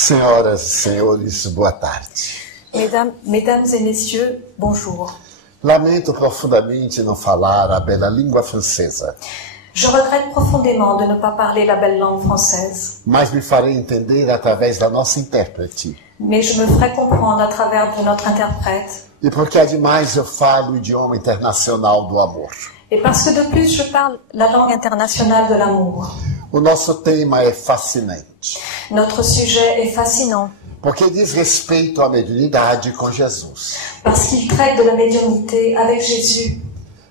Senhoras e senhores, boa tarde. Mesdames et messieurs, bonjour. Lamento profundamente não falar a bela língua francesa. Je regrette profondément de ne pas parler la belle langue française. Mas me farei entender através da nossa intérprete. Mais je me ferai comprendre à travers de notre interprète. E porque, ademais, eu falo o idioma internacional do amor. Et parce que de plus, je parle la langue internationale de l'amour. O nosso tema é fascinante. Notre sujet est fascinant. Porque diz respeito à mediunidade com Jesus. Parce qu'il traite de la médiumnité avec Jésus.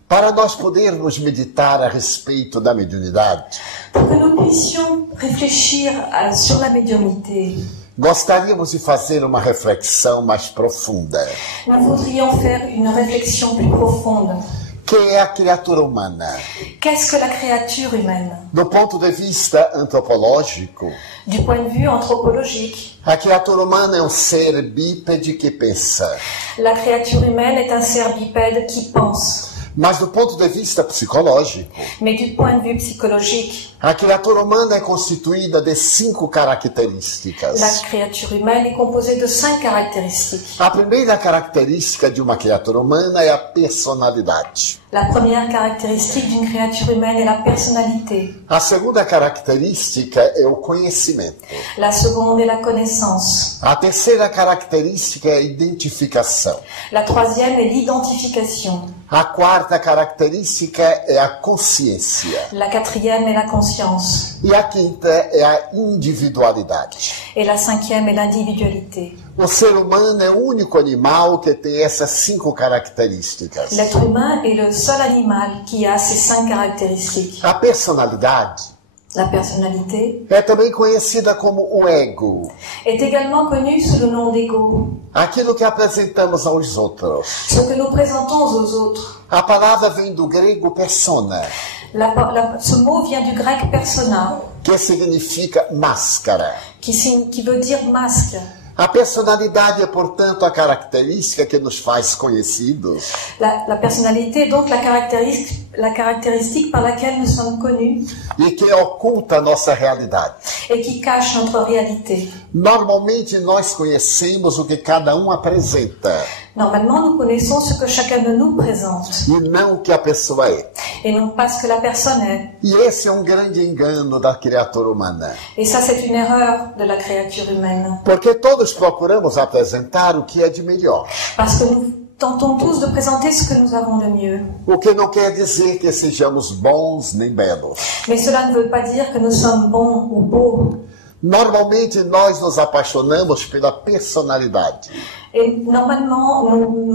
Para nós podermos meditar a respeito da mediunidade, Pour que nous puissions réfléchir sur la médiumnité, gostaríamos de fazer uma reflexão mais profunda. nous voudrions faire une réflexion plus profonde. Quem é a criatura humana? Qu'est-ce que la créature humaine? Do ponto de vista antropológico, Du point de vue anthropologique, a criatura humana é um ser bípede que pensa. la créature humaine est un ser bipède qui pense. Mas do ponto de vista psicológico, Mais du point de vue psychologique, a criatura humana é constituída de 5 características. la créature humaine est composée de 5 caractéristiques. A primeira característica de uma criatura humana é a personalidade. La première caractéristique d'une créature humaine est la personnalité. A segunda característica é o conhecimento. La seconde est la connaissance. A terceira característica é a identificação. La troisième est l'identification. A quarta característica é a consciência. La quatrième est la conscience. E a quinta é a individualidade. Et la cinquième est l'individualité. O ser humano é o único animal que tem essas 5 características. L'être humain est le seul animal qui a ces 5 caractéristiques. A personalidade La personnalité é também conhecida como o ego, est également connue sous le nom d'ego, aquilo que apresentamos aos outros. ce que nous présentons aux autres. A palavra vem do grego persona, Ce mot vient du grec persona, que significa máscara. qui veut dire masque. A personalidade é, portanto, a característica que nos faz conhecidos La personnalité est donc la caractéristique par laquelle nous sommes connus e que oculta a nossa realidade. et qui cache notre réalité. Normalmente, nós conhecemos o que cada um apresenta Normalement, nous connaissons ce que chacun de nous présente e não o que a pessoa é. et non pas ce que la personne est. E esse é um grande engano da criatura humana. Et ça, c'est une erreur de la créature humaine. Porque todos procuramos apresentar o que é de melhor. Parce que nous tentons tous de présenter ce que nous avons de mieux. O que não quer dizer que sejamos bons nem belos. Mais cela ne veut pas dire que nous sommes bons ou beaux. Normalmente nós nos apaixonamos pela personalidade, Et normalement,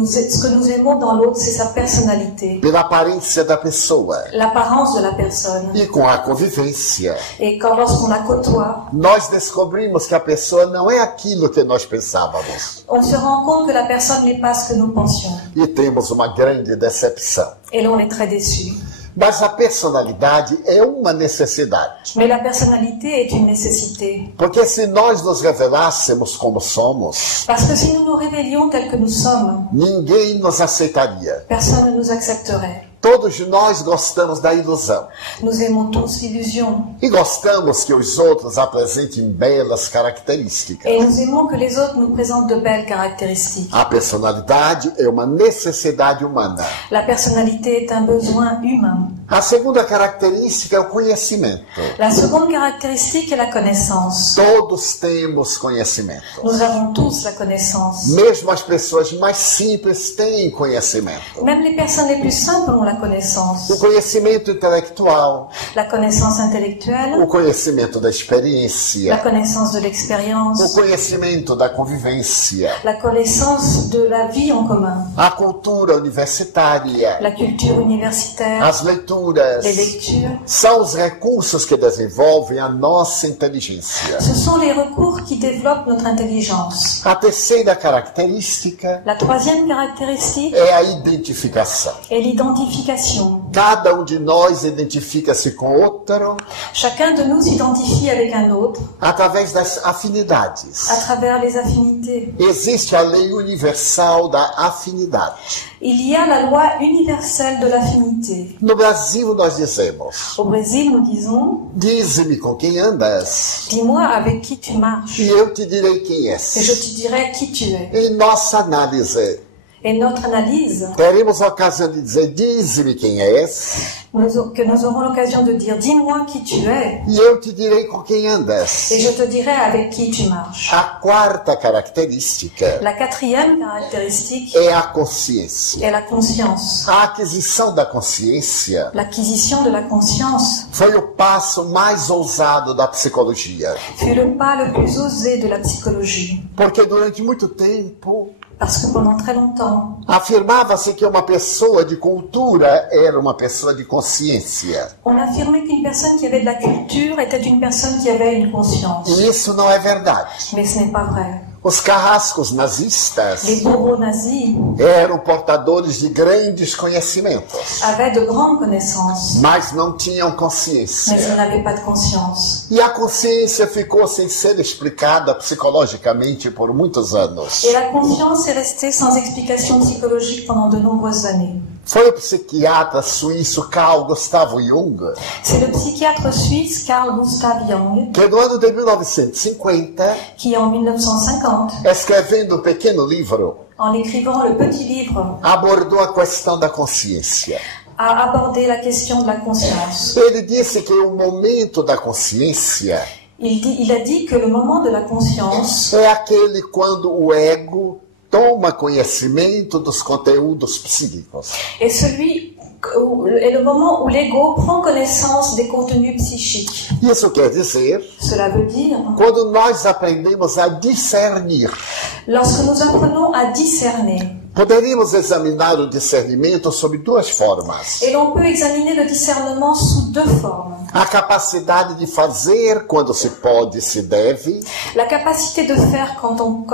ce que nous aimons dans l'autre, c'est sa personnalité, pela aparência da pessoa. l'apparence de la personne. E com a convivência, Et lorsqu'on la côtoie, nós descobrimos que a pessoa não é aquilo que nós pensávamos. on se rend compte que la personne n'est pas ce que nous pensions. E temos uma grande decepção. Et là, on est très déçu. Mas a personalidade é uma necessidade. Mais la personnalité est une nécessité. Porque se nós nos revelássemos como somos, Parce que si nous nous révélions tels que nous sommes, ninguém nos aceitaria. personne ne nous accepterait. Todos nós gostamos da ilusão. Nous aimons tous l'illusion. E gostamos que os outros apresentem belas características. Et nous aimons que les autres nous présentent de belles caractéristiques. A personalidade é uma necessidade humana. La personnalité est un besoin humain. A segunda característica é o conhecimento. La seconde caractéristique est la connaissance. Todos temos conhecimento. Nous avons tous la connaissance. Mesmo as pessoas mais simples têm conhecimento. Même les personnes les plus simples ont la connaissance. O conhecimento intelectual, La connaissance intellectuelle, o conhecimento da la experiência, connaissance de o l'expérience, conhecimento da convivência, la connaissance de la vie en commun, a cultura universitária, la culture universitaire, as leituras. les lectures. São os recursos que desenvolvem a nossa inteligência. Ce sont les recours qui développent notre intelligence. A terceira característica La troisième caractéristique é a identificação. est l'identification. identification. Cada de nós identifica-se com outro Chacun de nous s'identifie avec un autre através das afinidades. à travers les affinités. Existe a lei universal da afinidade. Il y a la loi universelle de l'affinité. No Brasil nós dizemos: Au Brésil, nous disons, dize-me com quem andas, dis-moi avec qui tu marches, e eu te direi quem et je és. te dirai qui tu es. Em nossa análise, Et notre analyse, teremos a ocasião de dizer: dize-me quem és, que nous aurons l'occasion de dire, dis-moi qui tu es, e eu te direi com quem andas. et je te dirai avec qui tu marches. A quarta característica La quatrième caractéristique é a consciência. est la conscience. A aquisição da consciência L'acquisition de la conscience foi o passo mais ousado da psicologia, fut le pas le plus osé de la psychologie. porque durante muito tempo Parce que pendant très longtemps, afirmava-se que uma pessoa de cultura era uma pessoa de consciência. on affirmait qu'une personne qui avait de la culture était une personne qui avait une conscience. E isso não é verdade. Mais ce n'est pas vrai. Os carrascos nazistas Les bourreaux nazis eram portadores de grandes conhecimentos, avaient de grandes connaissances, mas não tinham mais consciência. ils n'avaient pas de conscience. E a consciência ficou sem ser explicada psicologicamente por muitos anos. Et la conscience est restée sans explication psychologique pendant de nombreuses années. Foi o psiquiatra suíço Carl Gustav Jung C'est le psychiatre suisse Carl Gustav Jung que no ano de 1950, qui, en 1950, escrevendo um pequeno livro, en écrivant le petit livre, abordou a questão da consciência. a abordé la question de la conscience. Ele disse que o momento da consciência Il a dit que le moment de la conscience é aquele quando o ego toma conhecimento dos conteúdos psíquicos. est est le moment où l'ego prend connaissance des contenus psychiques. Isso quer dizer, Cela veut dire, quando nós aprendemos a discernir. lorsque nous apprenons à discerner, Poderíamos examinar o discernimento sob duas formas. et l'on peut examiner le discernement sous deux formes. A capacidade de fazer quando se pode e se deve, La capacité de faire quand on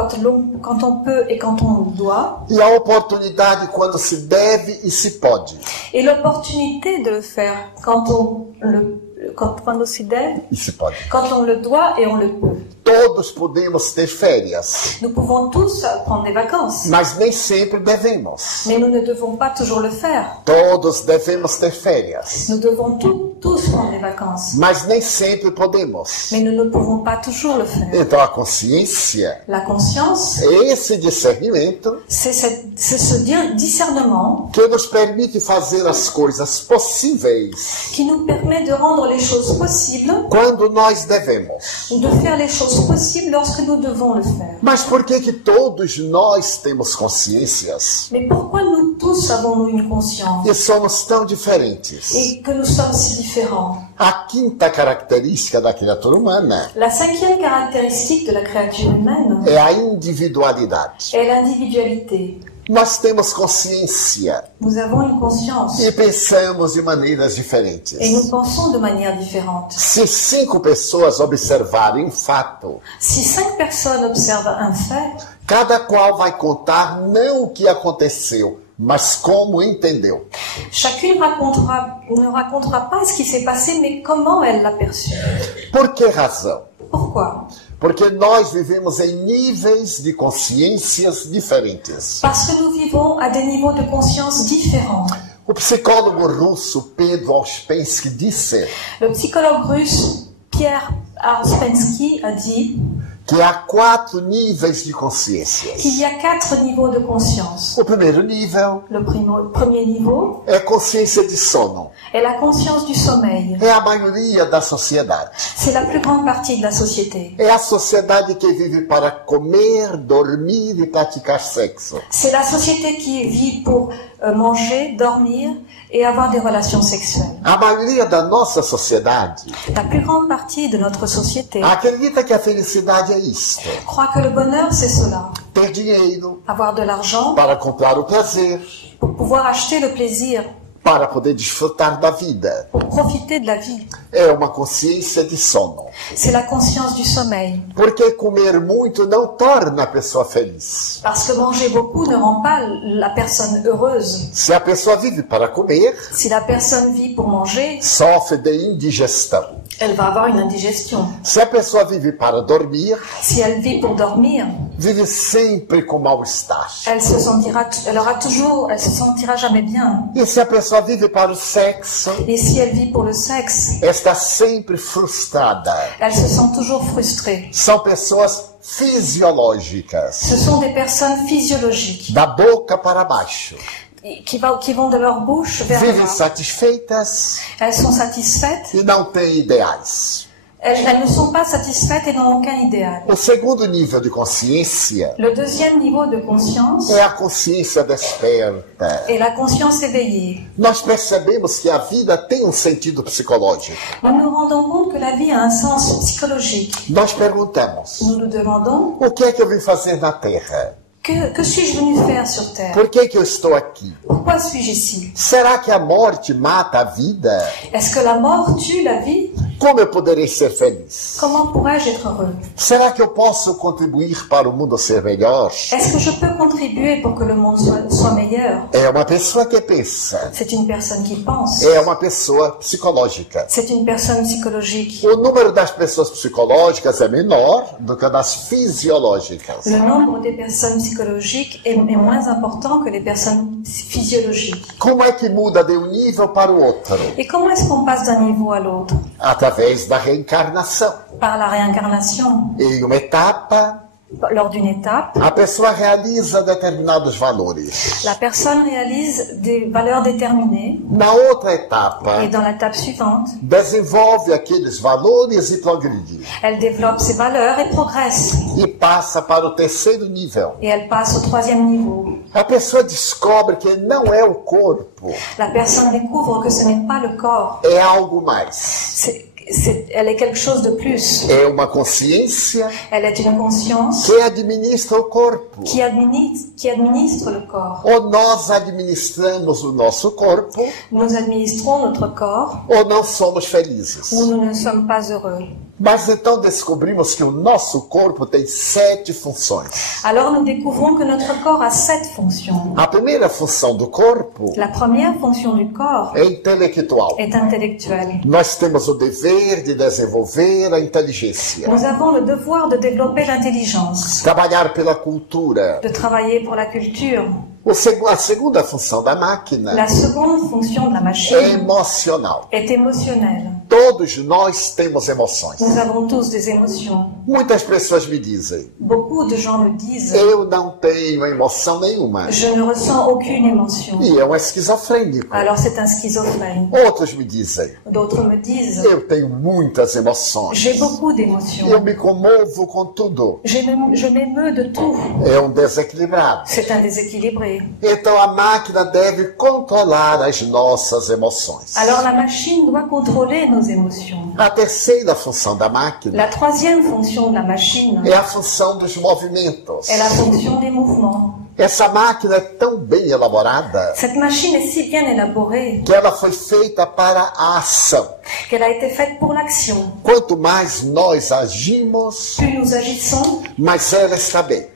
peut et quand on doit, e a oportunidade quando se deve e se pode. et l'opportunité de le faire quand on E se pode. quand on le doit et on le peut. Todos podemos ter férias, Nous pouvons tous prendre des vacances, mas nem sempre devemos. mais nous ne devons pas toujours le faire. Todos devemos ter férias, Nous devons tous prendre des vacances, mas nem sempre podemos. mais nous ne pouvons pas toujours le faire. Então a consciência La conscience, é esse discernimento c'est ce discernement que nos permite fazer as coisas possíveis qui nous permet de rendre les choses possibles quando nós devemos. ou de faire les choses possibles lorsque nous devons le faire. Mas por que todos nós temos consciências Mais pourquoi nous tous avons-nous une conscience e somos tão diferentes? et que nous sommes si différents? A quinta característica da criatura humana La cinquième caractéristique de la créature humaine é a individualidade. est l'individualité. Nós temos consciência Nous avons une conscience e pensamos de maneiras et diferentes. nous pensons de manière différente. Se 5 pessoas observarem um fato, Si 5 personnes observent un fait, cada qual vai contar não o que aconteceu, mas como entendeu. chacune ne racontera pas ce qui s'est passé, mais comment elle l'a perçu. Por que razão? Pourquoi? Porque nós vivemos em níveis de consciências diferentes. Parce que nous vivons à des niveaux de conscience différents. O psicólogo russo Pedro Ouspensky disse Le psychologue russe Pierre Ouspensky a dit que há 4 níveis de consciência. qu'il y a 4 niveaux de conscience. O primeiro nível Le premier niveau é consciência de sono. est la conscience du sommeil. É a maioria da sociedade. C'est la plus grande partie de la société. É a sociedade que vive para comer, dormir e praticar sexo. C'est la société qui vit pour manger, dormir et avoir des relations sexuelles. A maioria da nossa sociedade La plus grande partie de notre société acredita que a felicidade é isto: croit que le bonheur, c'est cela. ter dinheiro Avoir de l'argent para comprar o prazer, pour pouvoir acheter le plaisir, para poder desfrutar da vida. pour profiter de la vie. É uma consciência de sono. C'est la conscience du sommeil. Porque comer muito não torna a pessoa feliz. Parce que manger beaucoup ne rend pas la personne heureuse. Se a pessoa vive para comer, Si la personne vit pour manger, sofre de indigestão. elle va avoir une indigestion. Se a pessoa vive para dormir, Si elle vit pour dormir, vive sempre com mal-estar. elle se sentira jamais bien. E se a pessoa vive para o sexo, Et si elle vit pour le sexe, está sempre frustrada. elle se sent toujours frustrée. São pessoas fisiológicas, Ce sont des personnes physiologiques da boca para baixo. qui vont de leur bouche vers le Vivem bas. satisfeitas Elles sont satisfaites, e não têm ideais. elles ne sont pas satisfaites et n'ont aucun idéal. O segundo nível de consciência Le deuxième niveau de conscience é a consciência desperta. est la conscience éveillée. Nós percebemos que a vida tem um sentido psicológico. Nous nous rendons compte que la vie a un sens psychologique. Nós perguntamos, Nous nous demandons, o que é que eu vim fazer na Terra? que suis-je venu faire sur Terre? Por que que eu estou aqui? Pourquoi suis-je ici? Será que a morte mata a vida? Est-ce que la mort tue la vie? Como eu poderei ser feliz? Comment pourrais-je être heureux? Será que eu posso contribuir para o mundo ser melhor? Est-ce que je peux contribuer pour que le monde soit meilleur? É uma pessoa que pensa. C'est une personne qui pense. É uma pessoa psicológica. C'est une personne psychologique. O número das pessoas psicológicas é menor do que o das fisiológicas. Le nombre des personnes psychologiques est moins important que les personnes physiologiques. Como é que muda de um nível para o outro? Et comment est-ce qu'on passe d'un niveau à l'autre? Através da reencarnação. Par la réincarnation. Em uma etapa, Lors d'une étape, a pessoa realiza determinados valores. la personne réalise des valeurs déterminées Na outra etapa, et dans l'étape suivante, desenvolve aqueles valores e progride. elle développe ses valeurs et progresse. E passa para o terceiro nível. Et elle passe au troisième niveau. A pessoa descobre que não é o corpo, La personne découvre que ce n'est pas le corps. é algo mais. Elle est quelque chose de plus. É uma consciência Elle est une conscience que administra o corpo. qui administre le corps. Ou nós administramos o nosso corpo, Nous administrons notre corps ou não somos felizes. ou nous ne sommes pas heureux. Mas então descobrimos que o nosso corpo tem 7 funções. Alors nous découvrons que notre corps a 7 fonctions. A primeira função do corpo La première fonction du corps é intelectual. est intellectuelle. Nós temos o dever de desenvolver a inteligência, Nous avons le devoir de développer l'intelligence, trabalhar pela cultura. de travailler pour la culture. A segunda função da máquina La seconde fonction de la é machine emocional. est émotionnelle. Todos nós temos emoções. Nous avons tous des émotions. Muitas pessoas me dizem, Beaucoup de gens me disent eu não tenho emoção nenhuma. je ne ressens aucune émotion. E é um esquizofrênico. Alors c'est un schizophrène. Outros me dizem, D'autres me disent eu tenho muitas emoções. j'ai beaucoup Eu d'émotions. me comovo com tudo. Je m'émeus de tout. É um desequilibrado. C'est un déséquilibré. Então a máquina deve controlar as nossas emoções. Alors la machine doit contrôler nos émotions. A terceira função da máquina La troisième fonction de la machine é a função dos movimentos. est la fonction des mouvements. Essa máquina é tão bem elaborada Cette machine est si bien élaborée que ela foi feita para a ação. qu'elle a été faite pour l'action. Quanto mais nós agimos, Plus nous agissons, mais ela está bem.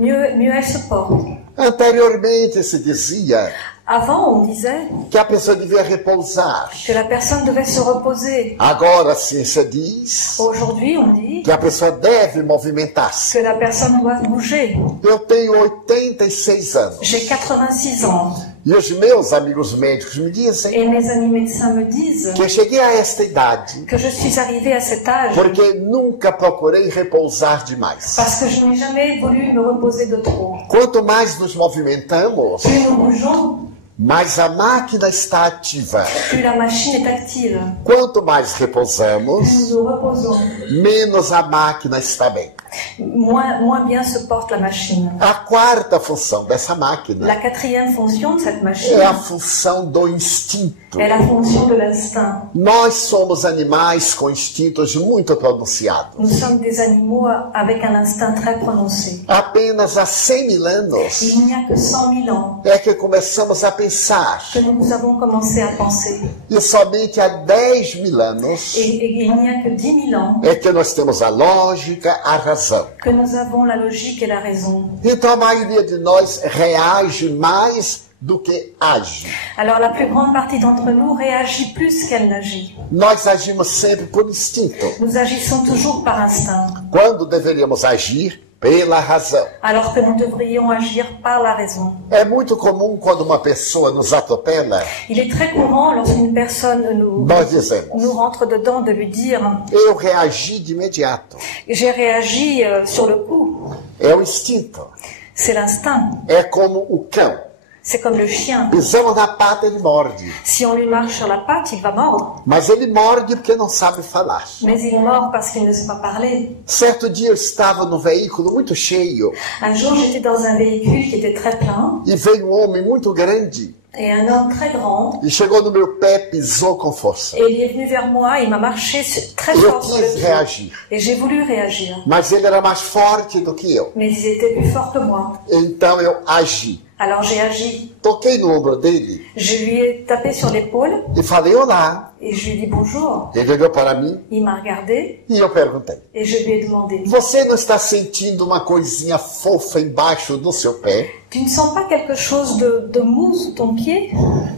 mieux elle se porte. Anteriormente se dizia Avant, on disait que a pessoa devia repousar. que la personne devait se reposer. Agora a ciência diz Aujourd'hui, on dit que a pessoa deve movimentar-se. que la personne doit bouger. Eu tenho 86 anos. J'ai 86 ans E os meus amigos médicos me dizem et mes amis médecins me disent que eu cheguei a esta idade que je suis arrivée à cet âge porque nunca procurei repousar demais. parce que je n'ai jamais voulu me reposer de trop. Quanto mais nos movimentamos, Plus nous bougeons, mais a máquina está ativa. plus la machine est active. Quanto mais repousamos, Plus nous nous reposons, menos a máquina está bem. moins bien se porte la machine. A quarta função dessa máquina La quatrième fonction de cette machine é a função do instinto. est la fonction de l'instinct. Nós somos animais com instintos muito pronunciados. Nous sommes des animaux avec un instinct très prononcé. Apenas há 100 000 anos Il n'y a que 100 000 ans é que começamos a pensar. que nous avons commencé à penser. E somente há 10 000 anos Et il n'y a que 10 000 ans é que nós temos a lógica, a razão. que nous avons la logique et la raison. Então a maioria de nós reage mais do que age. Alors la plus grande partie d'entre nous réagit plus qu'elle n'agit. Nós agimos sempre por instinto, Nous agissons toujours par instinct, quando deveríamos agir pela razão. alors que nous devrions agir par la raison. É muito comum quando uma pessoa nos atropela, Il est très courant lorsqu'une personne nós dizemos, nous rentre dedans de lui dire eu reagi de imediato. « j'ai réagi sur le coup ». É o instinto. C'est l'instinct, É como o cão. c'est comme le chien. Pisamos na pata, ele morde. Si on lui marche sur la patte, il va mordre, Mas ele morde porque não sabe falar. mais il mord parce qu'il ne sait pas parler. Certo dia eu estava num veículo muito cheio Un jour, j'étais dans un véhicule qui était très plein, e veio um homem muito grande et un homme très grand, e chegou no meu pé, pisou com força. et il est venu vers moi, il m'a marché très Eu fort sur le quis pied. reagir, Et j'ai voulu réagir, mas ele era mais forte do que eu. mais ils étaient plus forts que moi. Então eu agi. Alors j'ai agi. Toquei no ombro dele Je lui ai tapé sur l'épaule e falei olá. et je lui ai dit bonjour. Ele olhou para mim Il m'a regardé e eu perguntei: et je lui ai demandé você não está sentindo uma coisinha fofa embaixo do seu pé? tu ne sens pas quelque chose de mou sous ton pied?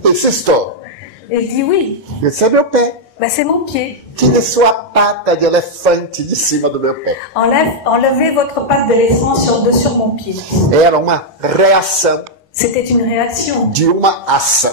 Ele disse: estou. Et il dit oui. Esse é meu pé. Ben, c'est mon pied. Tire sua pata de elefante de cima do meu pé. Enlevez votre patte d'éléphant sur mon pied. Era uma reação C'était une réaction de uma ação.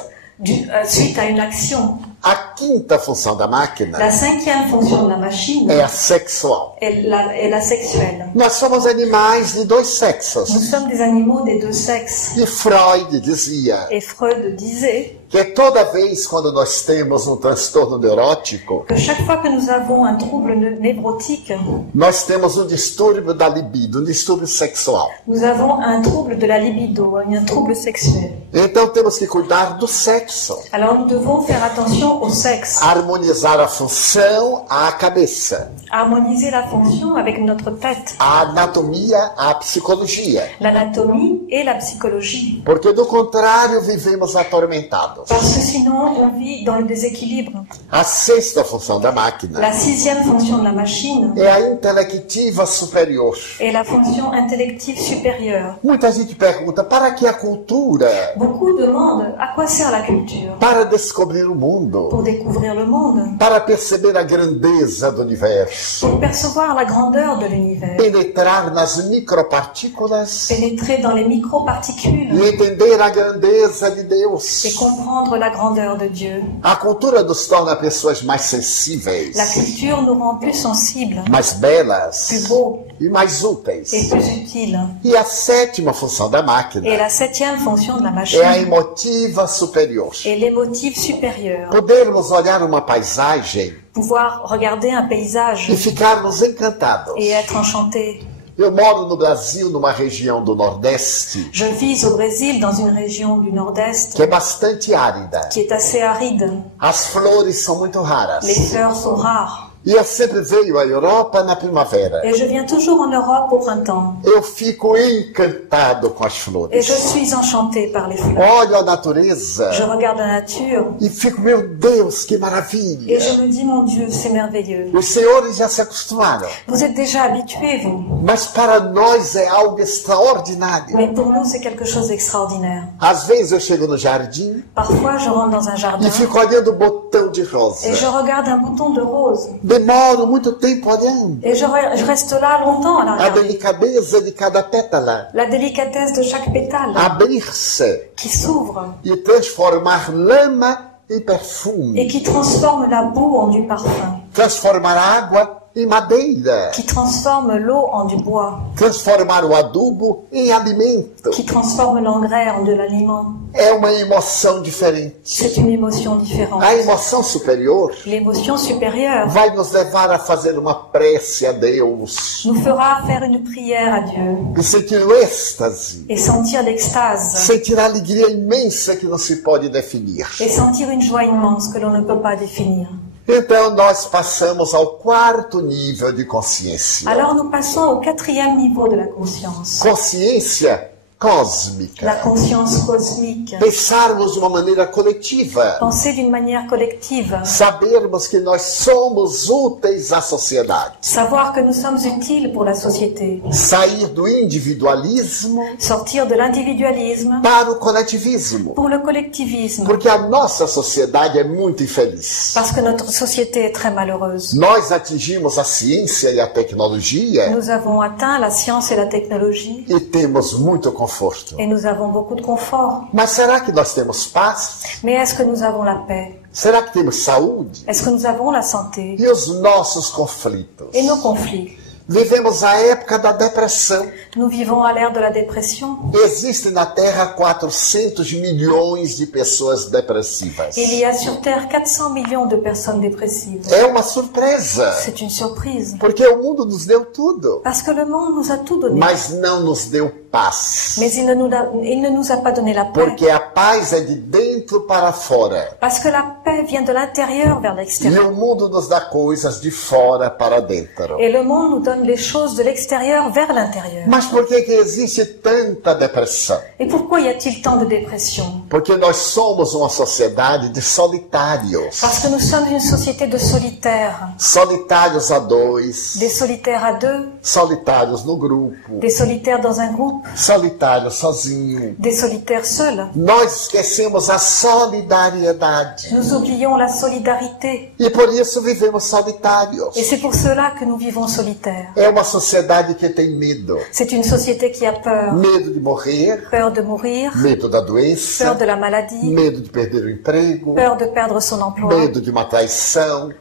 suite à une action. A quinta função da máquina La cinquième fonction de la machine é a sexual. est la sexuelle. Nós somos animais de dois sexos. Nous sommes des animaux des deux sexes. E Freud dizia Et Freud disait que toda vez quando nós temos um transtorno neurótico, que chaque fois que nous avons un trouble névrotique, nós temos um distúrbio da libido, um distúrbio sexual. nous avons un trouble de la libido, un trouble sexuel. Então temos que cuidar do sexo, Alors nous devons faire attention au sexe, harmonizar a função à cabeça, harmoniser la fonction avec notre tête, a anatomia à psicologia, l'anatomie et la psychologie. porque do contrário vivemos atormentados. Parce que sinon on vit dans le déséquilibre. A sexta função da máquina La sixième fonction de la machine é a intelectiva superior. est la fonction intellective supérieure. Muita gente pergunta, para que a cultura? Beaucoup demandent à quoi sert la culture? Para descobrir o mundo, Pour découvrir le monde, para perceber a grandeza do universo, pour percevoir la grandeur de l'univers, penetrar nas micropartículas pénétrer dans les microparticules e entender a grandeza de Deus. et comprendre la grandeur de Dieu. A cultura nos torna pessoas mais sensíveis, La culture nous rend plus sensibles, mais belas plus beaux e mais úteis. et plus utiles. E a sétima função da Et máquina la septième fonction de la é a machine emotiva superior. est l'émotive supérieure. Podermos olhar uma paisagem Pouvoir regarder un paysage e ficarmos encantados. et être enchanté. Eu moro no Brasil, numa região do Nordeste, Je vis au Brésil, dans une région du Nord-Est que é bastante árida. qui est assez aride. As flores são muito raras. Les fleurs sont rares. E eu sempre venho à Europa na primavera. Et je viens toujours en Europe au printemps. Eu fico encantado com as Et flores. je suis enchanté par les fleurs. Olho a natureza Je regarde la nature e fico, meu Deus, que et maravilha. je me dis, mon Dieu, c'est merveilleux. Os senhores já se acostumaram. Vous êtes déjà habitués, vous. Mas para nós é algo extraordinário. Mais pour nous, c'est quelque chose d'extraordinaire. Às vezes eu chego no jardim Parfois, je rentre dans un jardin e fico olhando o botão de rosa. et je regarde un bouton de rose. Demoro muito tempo olhando. Et je reste là longtemps à la A regarder. delicadeza de cada pétala. La délicatesse de chaque pétale Abrir-se qui s'ouvre e transformar lama em perfume. et qui transforme la boue en du parfum. Transformar água em madeira, qui transforme l'eau en du bois, transformar o adubo em alimento. qui transforme l'engrais en de l'aliment. É uma emoção diferente. C'est une émotion différente. A emoção superior L'émotion supérieure vai nos levar a fazer uma prece a Deus nous fera faire une prière à Dieu e sentir o êxtase, et sentir l'extase sentir a alegria imensa que não se pode definir. et sentir une joie immense que l'on ne peut pas définir. Então nós passamos ao quarto nível de consciência. Alors nous passons au 4e niveau de la conscience, Consciência la cósmica. conscience cosmique. Pensarmos de uma maneira coletiva. Penser d'une manière collective, Sabermos que nós somos úteis à sociedade. savoir que nous sommes utiles pour la société, Sair do individualismo sortir de l'individualisme para o coletivismo. pour le collectivisme, Porque a nossa sociedade é muito infeliz. parce que notre société est très malheureuse. Nós atingimos a ciência e a tecnologia Nous avons atteint la science et la technologie e temos muito conforto. et nous avons beaucoup de confort. Mas será que nós temos paz? Mais est-ce que nous avons la paix? Será que temos saúde? Est-ce que nous avons la santé? E os nossos conflitos? Et nos conflits? Vivemos a época da depressão. Nous vivons à l'ère de la dépression. Existem na Terra 400 milhões de pessoas depressivas. Il y a sur Terre 400 millions de personnes dépressives. É uma surpresa, C'est une surprise. porque o mundo nos deu tudo, Parce que le monde nous a tout donné. mas não nos deu paz. Mais il ne nous a pas donné la paix. Porque a paz é de dentro para fora. Parce que la paix vient de l'intérieur vers E l'extérieur. o mundo nos dá coisas de fora para dentro. Et le monde nous donne les choses de l'extérieur vers l'intérieur. Mas por que existe tanta depressão? Et pourquoi y a-t-il tant de dépression? Porque nós somos uma sociedade de solitários. Parce que nous sommes une société de solitaires. Solitários a dois, Des solitaires à deux, solitários no grupo, des solitaires dans un groupe, solitários sozinho. des solitaires seuls. Nós esquecemos a solidariedade. Nous oublions la solidarité. E por isso vivemos solitários. Et c'est pour cela que nous vivons solitaires. É uma sociedade que tem medo. C'est une société qui a peur. Medo de morrer, Peur de mourir, medo da peur doença, de la maladie, medo de perder o emprego, peur de perdre son emploi, medo de uma traição.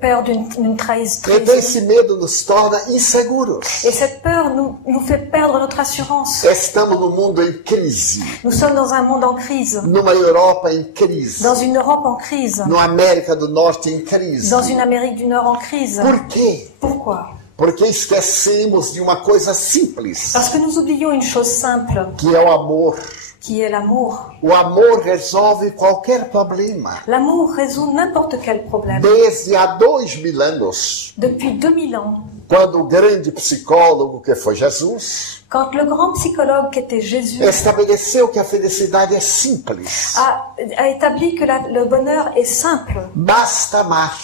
peur d'une trahison. Então esse medo nos torna inseguros. Et cette peur nous fait perdre notre assurance. Estamos num mundo em crise, Nous sommes dans un monde en crise, numa Europa em crise, dans une Europe en crise, numa América do Norte em crise. dans une Amérique du Nord en crise. Por quê? Pourquoi? Porque esquecemos de uma coisa simples, Parce que nous oublions une chose simple, que é o amor. qui est l'amour. O amor resolve qualquer problema. L'amour résout n'importe quel problème. Desde há 2000 anos, Depuis 2000 ans, quando o grande psicólogo que foi Jesus quand le grand psychologue qui était Jésus estabeleceu que a felicidade é simples. a établi que le bonheur est simple, Basta amar.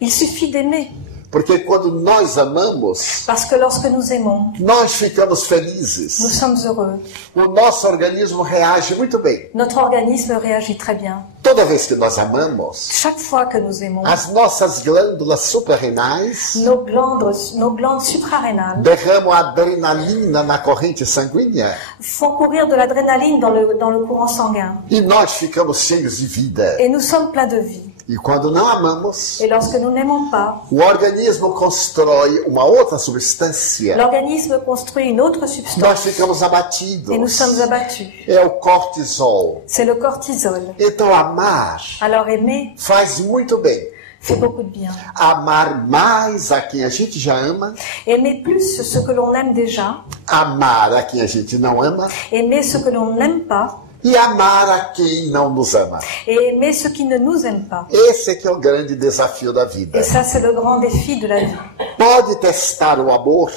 il suffit d'aimer. Porque quando nós amamos, Parce que lorsque nous aimons, nós ficamos nous felizes. sommes heureux. O nosso organismo reage muito bem. Notre organisme réagit très bien. Toda vez que nós amamos, Chaque fois que nous aimons, as nossas glândulas suprarrenais nos glandes suprarénales derramam adrenalina na corrente sanguínea font courir de l'adrénaline dans le courant sanguin. e nós ficamos cheios de vida. Et nous sommes pleins de vie. E quando não amamos, Et lorsque nous n'aimons pas, o organismo constrói uma outra substância. l'organisme construit une autre Nós substance ficamos et nous abatidos. sommes abattus. É o cortisol. C'est le cortisol. Então amar Alors aimer faz muito bem. fait beaucoup de bien. Amar mais a quem a gente já ama, Aimer plus ce que l'on aime déjà, amar a quem a gente não ama aimer ce que l'on n'aime pas e amar a quem não nos ama. et aimer ceux qui ne nous aiment pas. Esse é que é o grande desafio da vida. Et ça, c'est le grand défi de la vie. Pode testar o amor,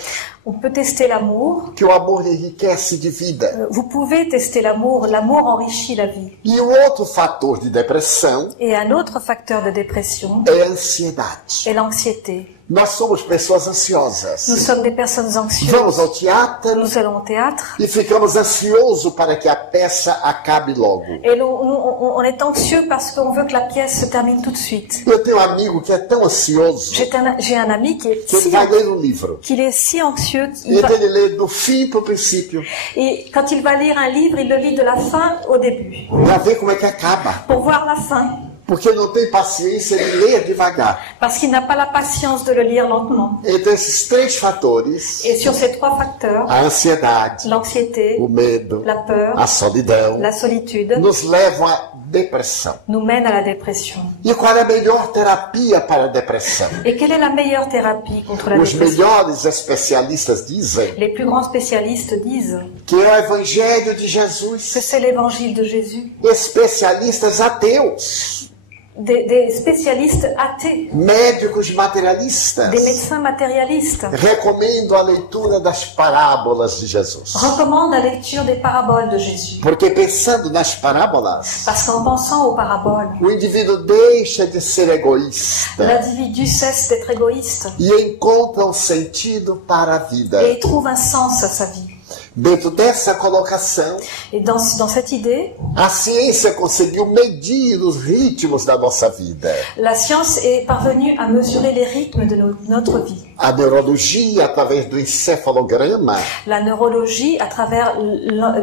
On peut tester l'amour. que o amor enriquece de vida. Vous pouvez tester l'amour. L'amour enrichit la vie. E o outro fator de depressão Et un autre facteur de dépression é a ansiedade. est l'anxiété. Nós somos pessoas Nous ansiosas. sommes des personnes anxieuses. Vamos ao teatro Nous allons au théâtre e ficamos ansiosos para que a peça acabe logo. et on est anxieux parce qu'on veut que la pièce se termine tout de suite. Eu tenho um amigo que é tão ansioso J'ai un ami qui est que ele si, vai ler um livro. qu'il est si anxieux E ele lê do fim para o princípio, et quand il va lire un livre, il le lit de la fin au début para ver como é que acaba. pour voir la fin. porque não tem paciência de ler devagar. parce qu'il n'a pas la patience de le lire lentement. Entre esses três fatores, Et sur ces trois facteurs, a ansiedade, l'anxiété, o medo, la peur, a solidão, la solitude, nos levam à depressão. nous mènent à la dépression. E qual é a melhor terapia para a depressão? Et quelle est la meilleure thérapie contre la Os dépression? melhores especialistas dizem Les plus grands spécialistes disent que é o Evangelho de que Jesus. c'est l'évangile de Jésus. Especialistas ateus, Des spécialistes athées, médicos materialistas, des médecins matérialistes recomendam a leitura das parábolas de Jesus. recommandent la lecture des paraboles de Jésus. Porque pensando nas parábolas, Parce qu'en pensant aux paraboles, o indivíduo deixa de ser egoísta l'individu cesse d'être égoïste e encontra um sentido para a vida. et il trouve un sens à sa vie. Dentro dessa colocação, Et dans cette idée, a ciência conseguiu medir os ritmos da nossa vida. la science est parvenue à mesurer les rythmes de notre vie. A neurologia, através do encefalograma, La neurologie, à travers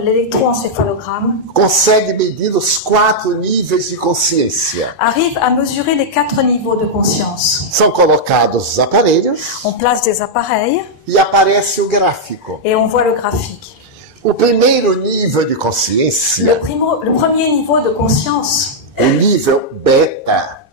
l'électroencéphalogramme, consegue medir os 4 níveis de consciência. arrive à mesurer les 4 niveaux de conscience. São colocados os aparelhos On place des appareils e aparece o gráfico. et on voit le graphique. O primeiro nível de Le consciência, premier niveau de conscience, o nível beta,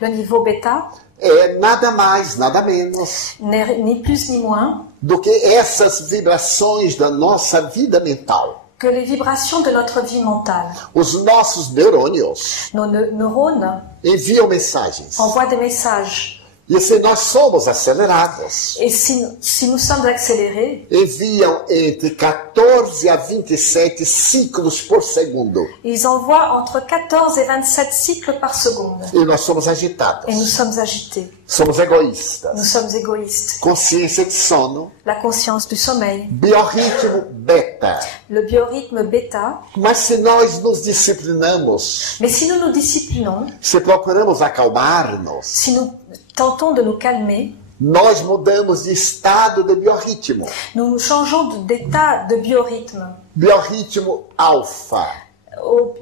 le niveau bêta, é nada mais, nada menos n'est ni plus ni moins do que essas vibrações da nossa vida mental. que les vibrations de notre vie mentale. Os nossos neurônios Nos neurones enviam mensagens. envoient des messages. E se nós somos acelerados, Et si nous sommes accélérés, enviam entre 14 a 27 ciclos por segundo. ils envoient entre 14 et 27 cycles par seconde. E nós somos agitados. Et nous sommes agités. Somos egoístas. Nous sommes égoïstes. Consciência de sono, La conscience du sommeil, biorritmo beta. le biorhythme bêta. Mas se nós nos disciplinamos, Mais si nous nous disciplinons, se procuramos acalmar-nos, si nous tentons de nous calmer, nós mudamos de estado de biorritmo. nous changeons d'état de biorhythme. Biorritmo alfa,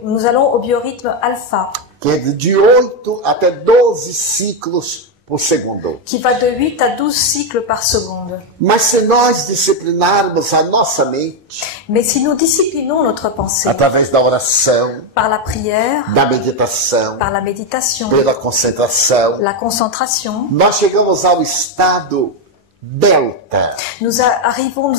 Nous allons au biorhythme alpha, que é de 8 até 12 ciclos por segundo. qui va de 8 à 12 cycles par seconde. Mas se nós disciplinarmos a nossa mente Mais si nous disciplinons notre pensée através da oração, par la prière, da meditação, par la méditation, pela concentração, la concentration, nós chegamos ao estado delta, nous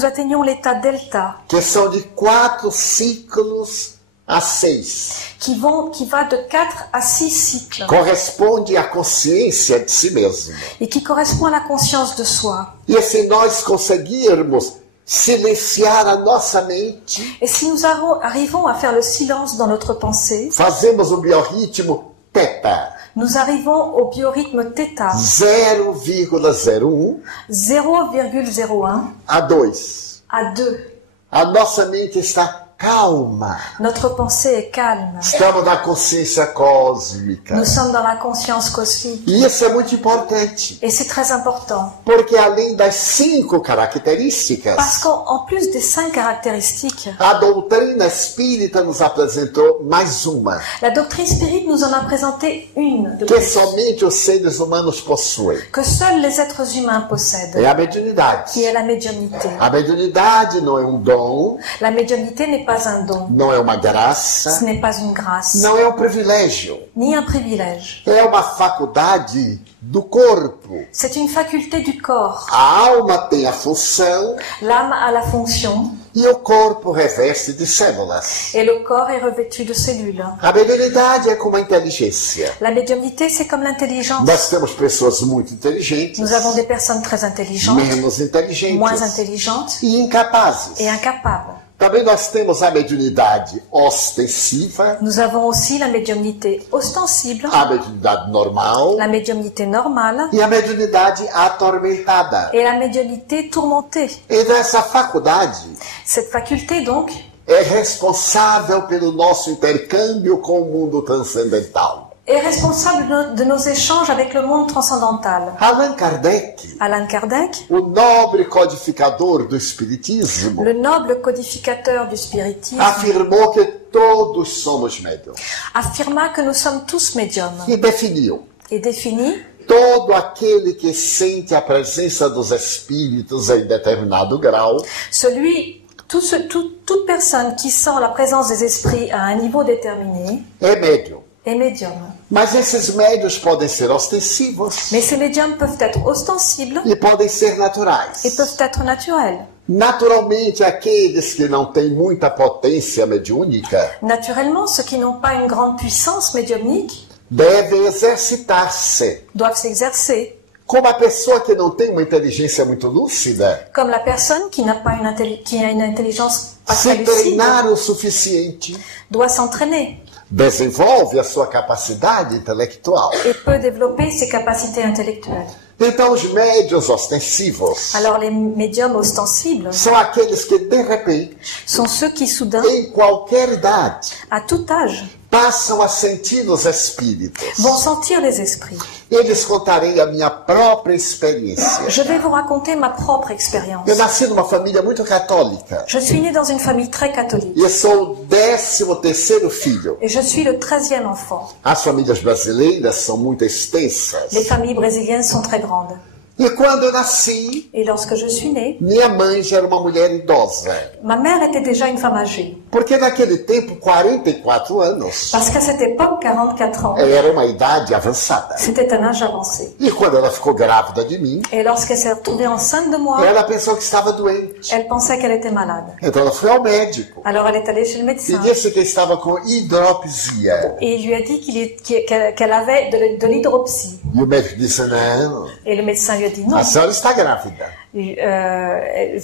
atteignons l'état delta, que são de 4 ciclos a 6. qui va de 4 à 6 cycles, Corresponde à consciência de si mesmo. et qui correspond à la conscience de soi. E se nós conseguirmos silenciar a nossa mente, Et si nous arrivons à faire le silence dans notre pensée, fazemos o biorritmo teta, nous arrivons au biorhythme θ, 0,01 0,01 a 2. à 2. A nossa mente está calma. Notre pensée est calme. Estamos na consciência cósmica. Nous sommes dans la conscience cosmique. E isso é muito importante, Et c'est très important. porque além das 5 características, Parce qu'en plus des 5 caractéristiques, a doutrina espírita nos apresentou mais uma, la doctrine spirite nous en a présenté une de que plus, somente os seres humanos possuem. que seuls les êtres humains possèdent, É a mediunidade. qui est la médiumnité. A mediunidade não é um dom, La médiumnité n'est pas un don, não é uma graça, ce n'est pas une grâce, não é um privilégio. ni un privilège. É uma faculdade do corpo. C'est une faculté du corps. A alma tem a função L'âme a la fonction e o corpo reveste de células. et le corps est revêtu de cellules. A mediunidade é como a inteligência. La médiumnité, c'est comme l'intelligence. Nós temos pessoas muito inteligentes, Nous avons des personnes très intelligentes, menos inteligentes moins intelligentes e incapazes. et incapables. Também nós temos a mediunidade ostensiva, Nous avons aussi la médiumnité ostensible, a mediunidade normal la médiumnité normale e a mediunidade atormentada. et la médiumnité tourmentée. Então essa faculdade Cette faculté, donc, é responsável pelo nosso intercâmbio com o mundo transcendental. est responsable de nos échanges avec le monde transcendantal. Allan Kardec, Allan Kardec, o nobre codificador do Espiritismo, le noble codificateur du spiritisme, afirmou que todos somos médiums affirma que nous sommes tous médiums e definiu: et définit todo aquele que sente a presença dos espíritos em determinado grau toute personne qui sent la présence des esprits à un niveau déterminé é médium. est médium. Mas esses médios podem ser ostensivos Mais ces médiums peuvent être ostensibles e podem ser et naturais. peuvent être naturels. Naturalmente, aqueles que não têm muita potência mediúnica Naturellement, ceux qui n'ont pas une grande puissance médiumnique devem exercitar-se. doivent s'exercer, Como a pessoa que não tem uma inteligência muito lúcida, comme la personne qui n'a pas qui a une intelligence pas se très lucide treinar o suficiente, doit s'entraîner desenvolve a sua capacidade intelectual. et peut développer ses capacités intellectuelles. Então, os médios ostensivos Alors les médiums ostensibles são aqueles que, de repente, sont ceux qui soudain, em qualquer idade, à tout âge, passam a sentir os espíritos. vont sentir les esprits. Eles contarei a minha própria experiência. Je vais vous raconter ma propre expérience. Eu nasci numa família muito católica Je suis née dans une famille très catholique e eu sou o 13º filho. et je suis le 13e enfant. As famílias brasileiras são muito extensas. Les familles brésiliennes sont très grandes. E quando eu nasci, Et lorsque je suis née, minha mãe já era uma mulher idosa. ma mère était déjà une femme âgée. Porque naquele tempo, 44 anos, Parce qu'à cette époque, 44 ans, era uma idade avançada. c'était un âge avancé. E quando ela ficou grávida de mim, Et lorsqu'elle s'est retrouvée enceinte de moi, ela pensou que estava doente. elle pensait qu'elle était malade. Então ela foi ao médico Alors elle est allée chez le e médecin disse que estava com hidropisia. et il lui a dit qu'elle avait de l'hydropsie. E o médico disse, não, Et le médecin lui a dit non, a senhora está grávida.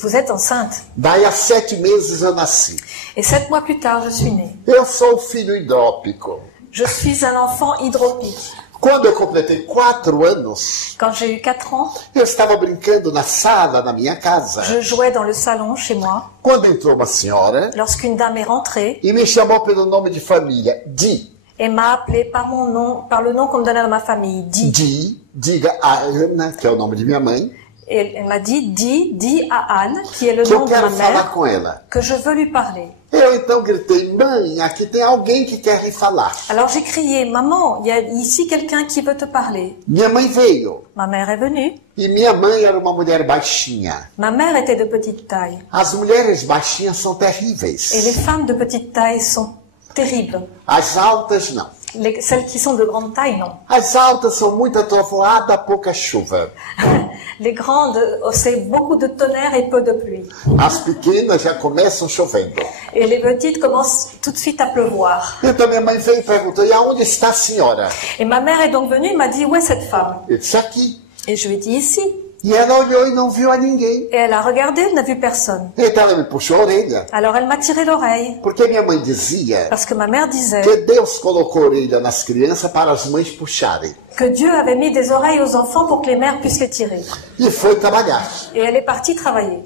vous êtes enceinte. Daí a 7 meses eu nasci. Et 7 mois plus tard, je suis née. Eu sou o filho hidrópico. Je suis un enfant hydropique. Quando eu completei 4 anos, Quand j'ai eu 4 ans, eu estava brincando na sala da minha casa. je jouais dans le salon chez moi Quando entrou uma senhora lorsqu'une dame est rentrée e me chamou pelo nome de família, Di. et m'a appelé par mon nom, par le nom qu'on me donnait dans ma famille, Di. Di, diga a Ana, que é o nome de minha mãe, Et elle m'a dit, dis à Anne, qui est le que eu nom de ma quero falar mère, com ela. que je veux lui parler. Eu então gritei, mãe, aqui tem alguém que quer lhe falar. Alors j'ai crié, maman, il y a ici quelqu'un qui veut te parler. Minha mãe veio Ma mère est venue. e minha mãe era uma mulher baixinha. Ma mère était de petite taille. As mulheres baixinhas são Et les terríveis. femmes de petite taille sont terribles. As altas, não. Celles qui sont de grande taille, non. As altas são muita trovoada, pouca chuva. Les grandes, c'est beaucoup de tonnerre et peu de pluie. As pequenas já começam chovendo. Et les petites commencent tout de suite à pleuvoir. Então minha mãe veio e perguntou, e aonde está a senhora? Et ma mère est donc venue et m'a dit, où est cette femme? Eu disse, aqui. Et je lui ai dit, ici. E ela olhou e não viu a ninguém. Et elle a regardé, elle n'a vu personne. Então ela me puxou a orelha. Alors elle m'a tiré l'oreille. Porque minha mãe dizia Parce que ma mère disait que Deus colocou a orelha nas crianças para as mães puxarem. que Dieu avait mis des oreilles aux enfants pour que les mères puissent les tirer. E foi trabalhar. Et elle est partie travailler.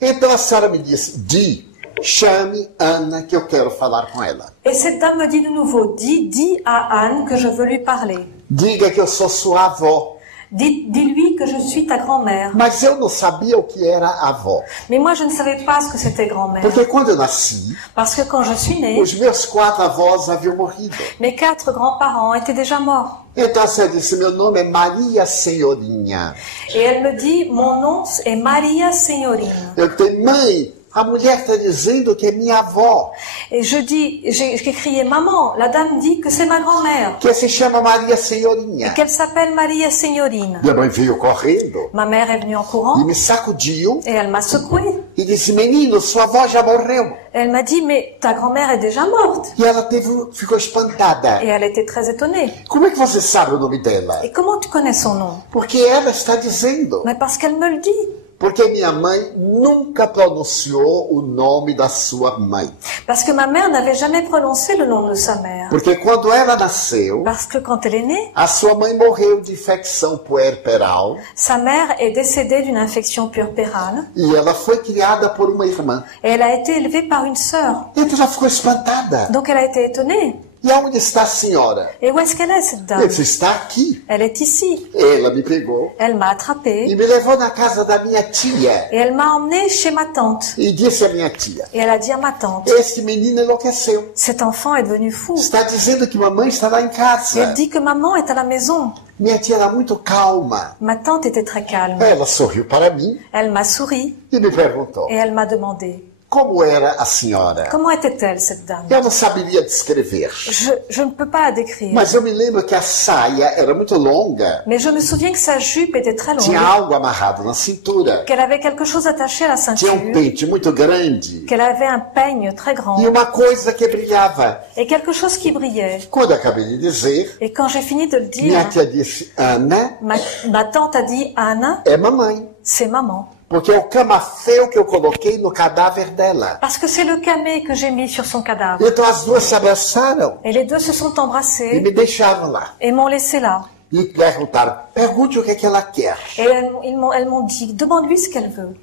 Então a senhora me disse, Di, chame Ana que eu quero falar com ela. Et cette dame me dit de nouveau, dis à Anne que je veux lui parler. Diga que eu sou sua avó. Dis-lui que je suis ta grand-mère. Mas eu não sabia o que era avó. Mais moi, je ne savais pas ce que c'était grand-mère. Porque quando eu nasci, Parce que quand je suis née, os meus 4 avós haviam morrido. mes 4 grands-parents étaient déjà morts. Então a senhora disse, meu nome é Maria Senhorinha. Et elle me dit, mon nom est Maria Senhorina. Eu disse, mãe, a mulher está dizendo que é minha avó, Et j'ai crié, maman, la dame dit que c'est ma grand-mère, que se chama Maria Senhorinha. qu'elle s'appelle Maria Senhorina. Minha mãe veio correndo Ma mère est venue en e courant me sacudiu et elle m'a secouée. e disse, menino, sua avó já morreu. Elle m'a dit, mais ta grand-mère est déjà morte. E ela ficou espantada. Et elle était très étonnée. Como é que você sabe o nome dela? Et comment tu connais son nom? Porque ela está dizendo. Mais parce qu'elle me le dit. Porque minha mãe nunca pronunciou o nome da sua mãe. Parce que ma mère n'avait jamais prononcé le nom de sa mère. Porque quando ela nasceu, Parce que quand elle est née, a sua mãe morreu de infecção puerperal sa mère est décédée d'une infection puerpérale e ela foi criada por uma irmã. et elle a été élevée par une sœur. Então ela ficou espantada. Donc elle a été étonnée. E aonde está a senhora? Et où est-ce qu'elle est, cette Eu dame? disse, está aqui. Elle est ici. Ela me pegou Elle m'a e attrapée me levou na casa da minha tia. et elle m'a emmenée chez ma tante. E disse à minha tia, Et elle a dit à ma tante, esse menino enlouqueceu. cet enfant est devenu fou. Está dizendo que mamãe está lá em Et casa. elle dit que maman est à la maison. Minha tia era muito calma. Ma tante était très calme. Ela sorriu para mim Elle m'a souri e me perguntou, et elle m'a demandé, como era a senhora? comment était-elle, cette dame? Eu não saberia descrever. Je ne peux pas la décrire. Mas eu me lembro que a saia era muito longa. Mais je me souviens que sa jupe était très longue, Tinha algo amarrado na cintura. qu'elle avait quelque chose attaché à la Tinha ceinture, pente muito grande. qu'elle avait un peigne très grand E uma coisa que brilhava. et quelque chose qui brillait. Quando eu acabei de dizer, Et quand j'ai fini de le dire, minha tia disse, Ana, ma tante a dit, Anna, é mamãe. c'est maman. Porque é o camafeu que eu coloquei no cadáver dela. Parce que c'est le camé que j'ai mis sur son cadavre. Então as duas se abraçaram Et les deux se sont e embrassés me deixaram lá. et m'ont laissé là. E perguntaram, pergunte o que é que ela quer. Et elles m'ont dit, demande-lui ce qu'elle veut.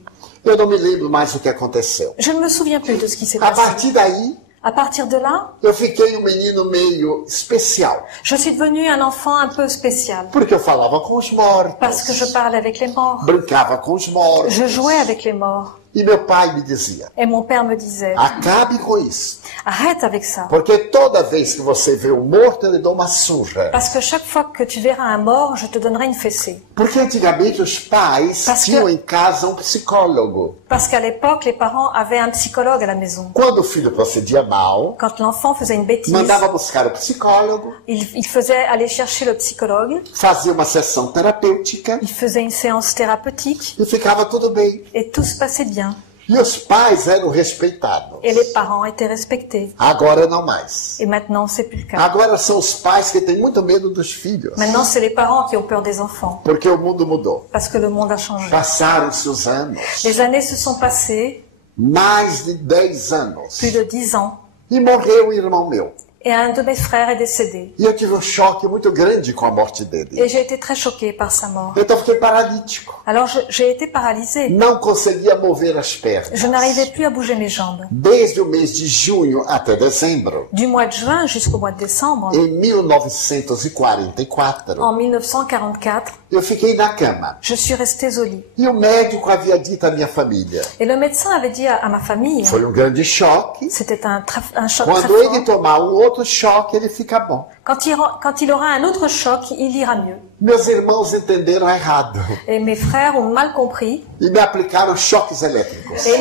Eu não me lembro mais o que aconteceu. Je ne me souviens plus de ce qui s'est A passé. partir daí, À partir de là, eu fiquei um menino meio especial. je suis devenue un enfant un peu spécial. Porque eu falava com os mortos. Parce que je parlais avec les morts. Brincava com os mortos. Je jouais avec les morts. E meu pai me dizia, Et mon père me disait, acabe com isso. arrête avec ça. Porque toda vez que você vê um morto, ele dá uma surra. Parce que chaque fois que tu verras un mort, je te donnerai une fessée. Porque antigamente os pais Parce que- tinham em casa um psicólogo. Parce qu'à l'époque, les parents avaient un psychologue à la maison. Quando o filho procedia mal, Quand l'enfant faisait une bêtise, mandava buscar o psicólogo, il faisait aller chercher le psychologue, fazia uma sessão terapêutica il faisait une séance thérapeutique e ficava tudo bem. et tout se passait bien. E os pais eram respeitados. Et les parents étaient respectés. Agora não mais. Et maintenant, c'est plus le cas. Agora são os pais que têm muito medo dos filhos. Maintenant, c'est les parents qui ont peur des enfants. Porque o mundo mudou. Parce que le monde a changé. Passaram-se os anos. Les années se sont passées, Mais de 10 anos. plus de 10 ans, E morreu um irmão meu. et un de mes frères est décédé. E eu tive um choque muito grande com a morte dele. Et j'ai été très choquée par sa mort. Então fiquei paralítico. Alors, j'ai été paralysée. Não conseguia mover as pernas. Je n'arrivais plus à bouger mes jambes. Desde o mês de junho até dezembro, Du mois de juin jusqu'au mois de décembre, em 1944, en 1944, eu fiquei na cama. je suis restée au lit. E o médico havia dito à minha família. Et le médecin avait dit à ma famille, Foi um grande choque. c'était un choc très Quando ele fort. tomar um outro choque, ele fica bom. Quand il aura un autre choc, il ira mieux. Meus irmãos entenderam errado Et mes frères ont mal compris e me aplicaram choques elétricos. et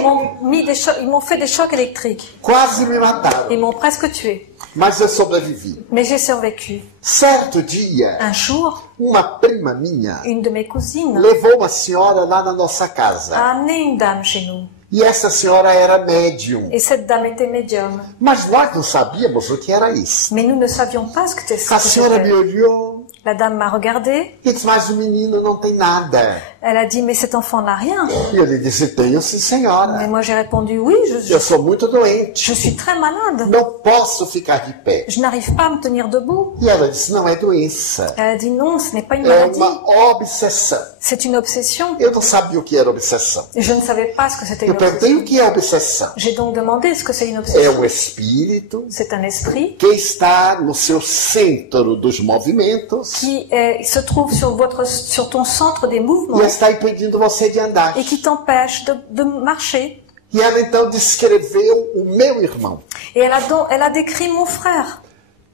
ils m'ont fait des chocs électriques. Quase me mataram, Ils m'ont presque tué. mas eu sobrevivi. Mais j'ai survécu. Certo dia, Un jour, uma prima minha une de mes cousines levou uma senhora lá na nossa casa. a amené une dame chez nous. E essa senhora era médium. Et cette dame était médium. Mas nós não sabíamos o que era isso. Mais nous ne savions pas ce que A senhora me c'était. olhou La dame m'a regardé. e disse, mas o menino não tem nada. Elle a dit, mais cet enfant n'a rien. E eu lhe disse, tenho sim, Mais senhora. moi j'ai répondu, oui, Eu sou muito doente. je suis très malade. Não posso ficar de pé. Je n'arrive pas à me tenir debout. E ela disse, não é doença. Elle a dit, non, ce n'est pas une É maladie. uma obsessão. C'est une obsession. Eu não sabia o que era obsessão. Et je ne savais pas ce que c'était Eu une perguntei obsession. o que é obsessão. J'ai donc demandé ce que c'est une É obsession. o espírito C'est un esprit que está no seu centro dos movimentos qui se trouve sur ton centre des mouvements e está impedindo você de andar. et qui t'empêche de marcher. E ela então descreveu o meu irmão. Et elle a décrit mon frère.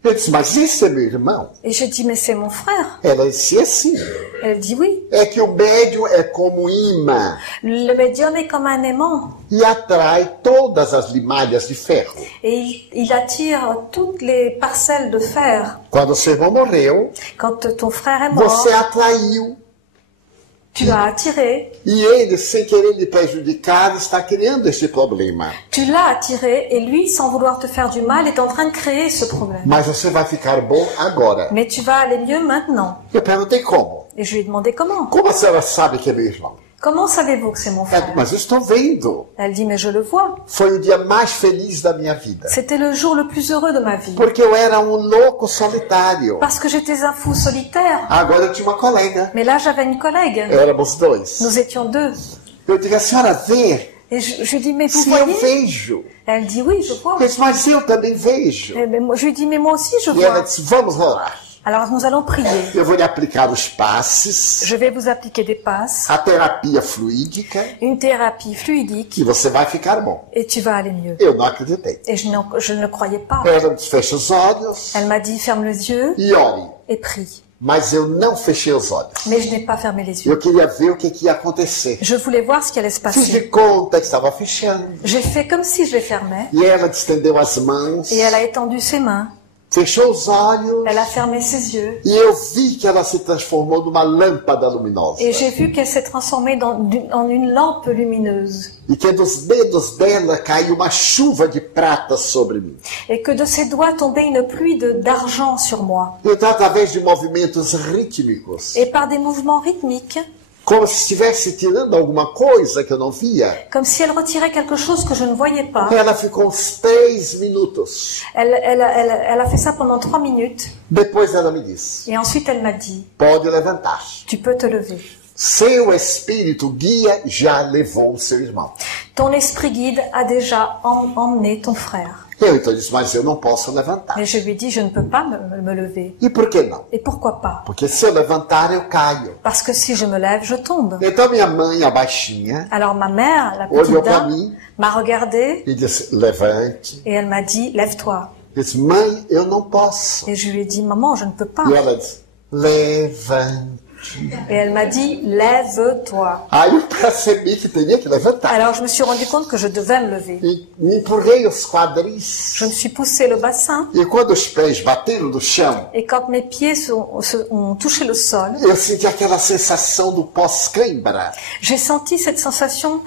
Eu disse, mas esse é meu irmão? Et j'ai dit, mais c'est mon frère. Ela disse, sim. Elle dit oui. É que o médium é como imã Le médium est comme un aimant. e atrai todas as limalhas de ferro. Et il attire toutes les parcelles de fer. Quando seu irmão morreu, Quand ton frère est mort, você atraiu. tu as attiré. E ele, sem querer lhe prejudicar, está criando este problema. Tu l'as attiré et lui, sans vouloir te faire du mal, est en train de créer ce problème. Mas você vai ficar bom agora. Mais tu vas aller mieux maintenant. Eu perguntei como. Et je lui ai demandé comment. Como a senhora sabe que é meu irmão? Comment savez-vous que c'est mon Ela, frère? mas eu estou vendo. Elle dit, mais je le vois. Foi o dia mais feliz da minha vida. C'était le jour le plus heureux de ma vie. Porque eu era um louco solitário. Parce que j'étais un fou solitaire. Agora eu tinha uma colega. Mais là, j'avais une collègue. Éramos dois. Nous étions deux. Eu digo, a senhora vê? Et je lui dis, mais vous Sim, eu voyez? vejo. Elle dit, oui, je vois. Mas eu também vejo. Je lui dis, mais moi aussi, je E ela vois. disse, vamos orar. Alors nous allons prier. Eu vou lhe aplicar os passes, Je vais vous appliquer des passes, a terapia fluídica, une thérapie fluidique, e você vai ficar bom. et tu vas aller mieux. Eu não acreditei. Et je ne croyais pas. Ela disse, fecha os olhos Elle m'a dit, ferme les yeux e ore. et prie. Mas eu não fechei os olhos. Mais je n'ai pas fermé les yeux. Eu queria ver o que ia acontecer. Je voulais voir ce qui allait se Fiz de passer. conta que estava fechando. J'ai fait comme si je les fermais, E ela estendeu as mãos, et elle a étendu ses mains. fechou os olhos, Elle a fermé ses yeux. e eu vi que ela se transformou numa lâmpada luminosa. Et j'ai vu qu'elle s'est transformée en une lampe lumineuse. E que dos dedos dela caiu uma chuva de prata sobre mim. Et que de ses doigts tombait une pluie d'argent sur moi. Então, através de movimentos rítmicos, Et par des mouvements rythmiques, como se estivesse tirando alguma coisa que eu não via, comme si elle retirait quelque chose que je ne voyais pas. ela ficou uns 3 minutos. Elle a fait ça pendant 3 minutes. Depois ela me disse, Et ensuite, elle m'a dit, pode levantar. tu peux te lever. Seu espírito guia já levou o seu irmão. Ton esprit guide a déjà emmené ton frère. Eu então disse, mas eu não posso levantar. Mais je lui ai dit, je ne peux pas me lever. E por que não? Et pourquoi pas? Porque se eu levantar, eu caio. Parce que si je me lève, je tombe. Então minha mãe, a baixinha, Alors ma mère, la olhou petite para dame, mim m'a regardée e disse, levante. et elle m'a dit, lève-toi. Eu disse, mãe, eu não posso. Et je lui ai dit, maman, je ne peux pas. E ela disse, levante. Et elle m'a dit, lève-toi. Aí eu percebi que teria que levantar. Alors je me suis rendu compte que je devais me lever. E me empurrei os quadris. Je me suis poussé le bassin. E quando os pés bateram no chão, Et quand mes pieds ont touché le sol, eu senti aquela sensação do pós-cãibra. j'ai senti cette sensation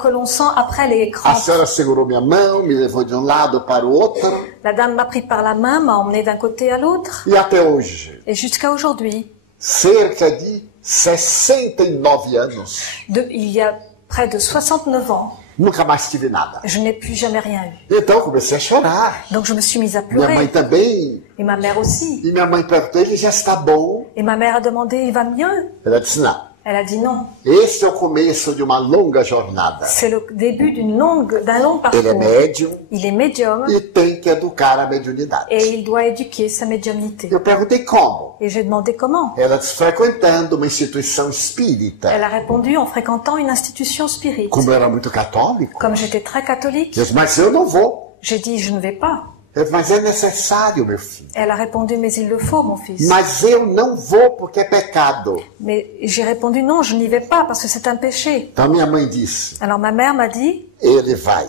que l'on sent après les A crampes. senhora segurou minha mão, me levou de um lado para o outro. La dame m'a pris par la main, m'a emmené d'un côté à l'autre. E até hoje, Et jusqu'à aujourd'hui, cerca de 69 anos, il y a près de 69 ans, nunca mais tive nada. je n'ai plus jamais rien eu. Então eu comecei a chorar. Donc je me suis mise à Minha mãe pleurer. também. Et ma mère aussi. E minha mãe perguntou, ele já está bom? Et ma mère a demandé, il va mieux? Ela disse, não. Elle a dit non. Esse é o começo de uma longa jornada. C'est le début d'un long Ele é parcours. médium Il est médium e tem que educar a mediunidade. et il doit éduquer sa médiumnité. Eu perguntei como. Et j'ai demandé comment. Ela disse, frequentando uma instituição espírita. Elle a répondu en fréquentant une institution spirite. Como eu era muito católico, Comme j'étais très catholique, eu disse, mas eu não vou. j'ai dit je ne vais pas. Eu disse, mas é necessário, meu filho. Elle a répondu mais il le faut mon fils. Mas eu não vou porque é pecado. Mais j'ai répondu non, je n'y vais pas parce que c'est un péché. Então minha mãe disse, Alors ma mère m'a dit ele vai.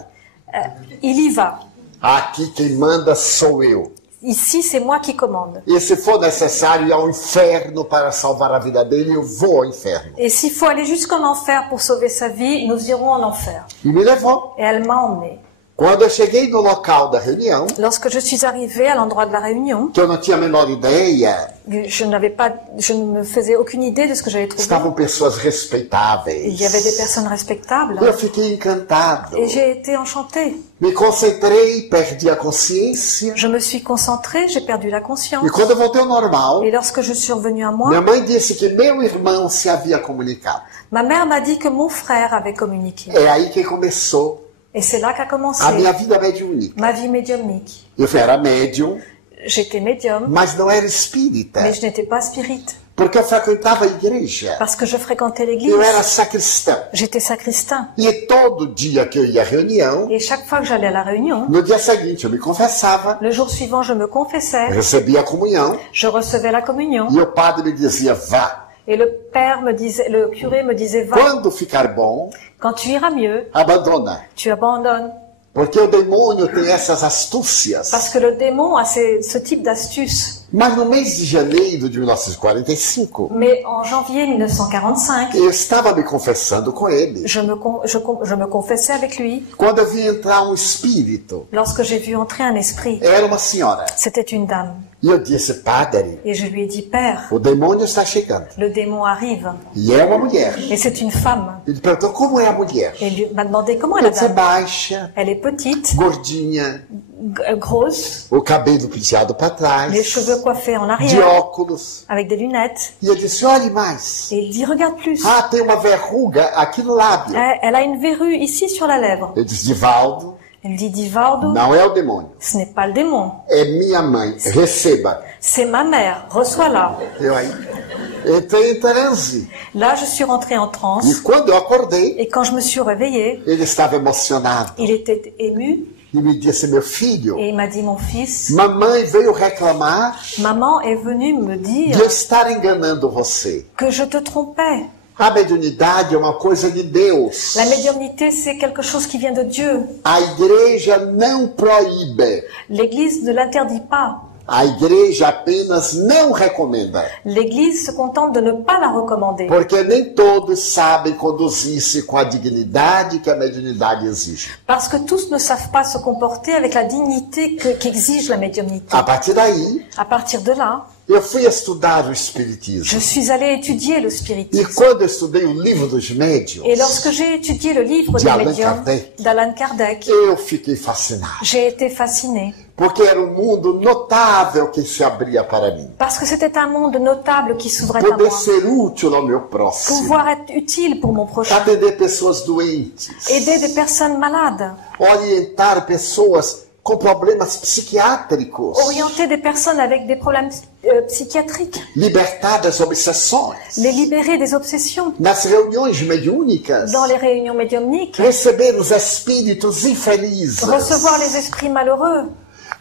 il y va. Aqui quem manda sou eu. Ici c'est moi qui commande. E se for necessário ir ao inferno para salvar a vida dele, eu vou ao inferno. Et s'il faut aller jusqu'en enfer pour sauver sa vie, nous irons en enfer. E me levou. Et elle m'a emmené. Quando eu cheguei no local da reunião, Lorsque je suis arrivée à l'endroit de la réunion, que eu não tinha a menor ideia, je ne me faisais aucune idée de ce que j'allais trouver. estavam pessoas respeitáveis. Il y avait des personnes respectables. Eu fiquei encantado. Et j'ai été enchantée. Me concentrei, perdi a consciência. Je me suis concentrée, j'ai perdu la conscience. E quando eu voltei ao normal, Et lorsque je suis revenue à moi, minha mãe disse que meu irmão se havia comunicado. ma mère m'a dit que mon frère avait communiqué. É aí que começou Et c'est là qu'a commencé a minha vida mediúnica. ma vie médiumnique. Eu era médium, J'étais médium, mas não era espírita. mais je n'étais pas spirite. Porque eu frequentava a igreja. Parce que je fréquentais l'église. Eu era sacristão. J'étais sacristain. E todo dia que eu ia à reunião, Et chaque fois que j'allais à la réunion, no dia seguinte eu me confessava, le jour suivant, je me confessais, recebia a comunhão je recevais la communion. e o padre me dizia, vá. Et le curé me disait, va, Quando ficar bom, quand tu iras mieux, abandona. tu abandonnes. Porque o demônio tem essas astúcias. Parce que le démon a ce type d'astuce. Mas no mês de janeiro de 1945, Mais en janvier 1945, eu estava me confessando com ele. je me confessais avec lui Quando eu vi entrar um espírito, lorsque j'ai vu entrer un esprit. era uma senhora. C'était une dame. E eu disse, padre, Et je lui ai dit, Père, o demônio está chegando. le démon arrive. E é uma mulher. Et c'est une femme. Ele perguntou como é a mulher. Et il m'a demandé comment est Eu la disse, é dame. baixa, Elle est petite, gordinha, grosse, o cabelo penteado para trás, les cheveux coiffés en de arrière, óculos. avec des lunettes. E eu disse, olhe mais. Et il dit, regarde plus. Ah, tem uma verruga aqui no lábio. Elle a une verrue ici sur la lèvre. Eu disse, Divaldo, Elle dit, Divaldo, não é o demônio. ce n'est pas le démon. É minha mãe. Receba. C'est ma mère, reçois-la. Eu aí entrei em transe. Là, je suis rentrée en E transe. quando eu acordei, Et quand je me suis réveillée, ele estava emocionado. il était ému. E me disse, meu filho, Et il m'a dit, mon fils, mamãe veio reclamar maman est venue me dire de eu estar enganando você. que je te trompais. A mediunidade é uma coisa de Deus. La médiumnité, c'est quelque chose qui vient de Dieu. A igreja não proíbe. L'Église ne l'interdit pas. A igreja apenas não recomenda. L'Église se contente de ne pas la recommander. Porque nem todos sabem conduzir-se com a dignidade que a mediunidade exige. Parce que tous ne savent pas se comporter avec la dignité qu'exige la médiumnité. A partir daí, À partir de là, eu fui estudar o Espiritismo. je suis allée étudier le E spiritisme. quando eu estudei o livro dos médiuns, Et lorsque j'ai étudié le livre De des Allan médiums Kardec. d'Allan Kardec, eu fiquei fascinado. j'ai été fascinée. Porque era um mundo notável que se abria para mim. Parce que c'était un monde notable qui s'ouvrait à Poder moi. ser útil ao meu próximo. Pouvoir être utile pour mon prochain. Atender pessoas doentes. Aider des personnes malades. Orientar pessoas com problemas psiquiátricos. Orienter des personnes avec des problèmes psychiatriques. Libertar das obsessões. Les libérer des obsessions. Nas reuniões mediúnicas. Dans les réunions médiumniques. Receber os espíritos infelizes. Recevoir les esprits malheureux.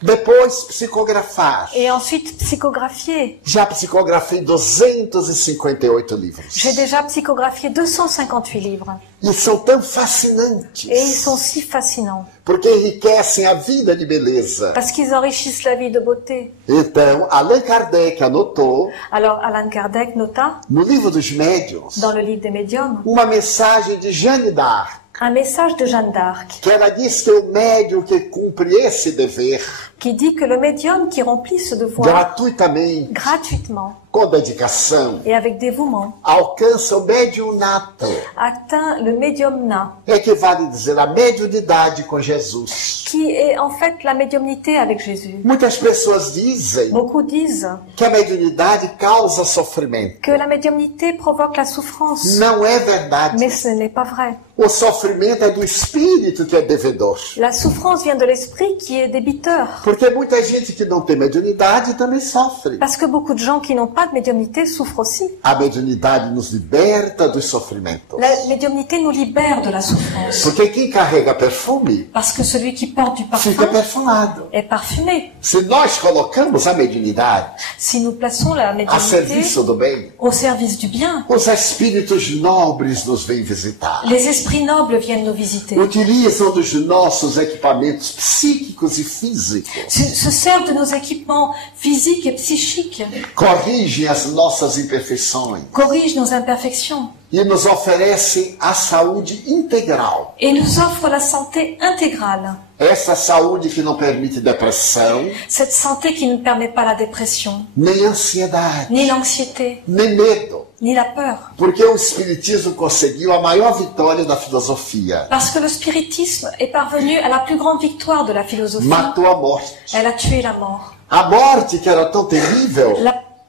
Depois psicografar. Et ensuite psychographier. Já psicografei 258 livros. J'ai déjà psychographié 258 livres. E são tão fascinantes. Et ils sont si fascinants. Porque enriquecem a vida de beleza. Parce qu'ils enrichissent la vie de beauté. Então, Allan Kardec anotou, Alors Allan Kardec nota, no livro dos médiuns, dans le livre des médiums, uma mensagem de Jeanne d'Arc, un message de Jeanne d'Arc que ela diz que o médium que cumpre esse dever qui dit que le médium qui remplit ce devoir gratuitamente, gratuitement com dedicação, et avec dévouement alcança o mediunato. atteint le médiumnat, Equivale a dizer a mediunidade com Jesus. qui est en fait la médiumnité avec Jésus. Muitas pessoas dizem Beaucoup disent que a mediunidade causa sofrimento. que la médiumnité provoque la souffrance, Não é verdade. mais ce n'est pas vrai. O sofrimento é do espírito que é devedor. La souffrance vient de l'esprit qui est débiteur. Porque muita gente que não tem mediunidade também sofre. Parce que beaucoup de gens qui n'ont pas de médiumnité souffrent aussi. A mediunidade nos liberta dos sofrimentos. La médiumnité nous libère de la souffrance. Porque quem carrega perfume Parce que celui qui porte du fica parfum perfumado. est parfumé. Se nós colocamos a mediunidade Si nous plaçons la a médiumnité serviço do bem, au service du bien, os espíritos nobres nos vêm visitar. les esprits nobles viennent nous visiter. Utilizam dos nossos equipamentos psíquicos e físicos. Se servent de nos équipements physiques et psychiques, Corrigem as nossas imperfeições corrigent nos imperfections e nos oferecem a saúde integral. et nous offrent la santé intégrale. Essa saúde que não permite depressão, Cette santé qui ne permet pas la dépression, nem ansiedade, ni l'anxiété, nem medo. ni la peur. Porque o Espiritismo conseguiu a maior vitória da filosofia. Parce que le spiritisme est parvenu à la plus grande victoire de la philosophie. Matou a morte. Elle a tué la mort. A morte, que era tão terrível,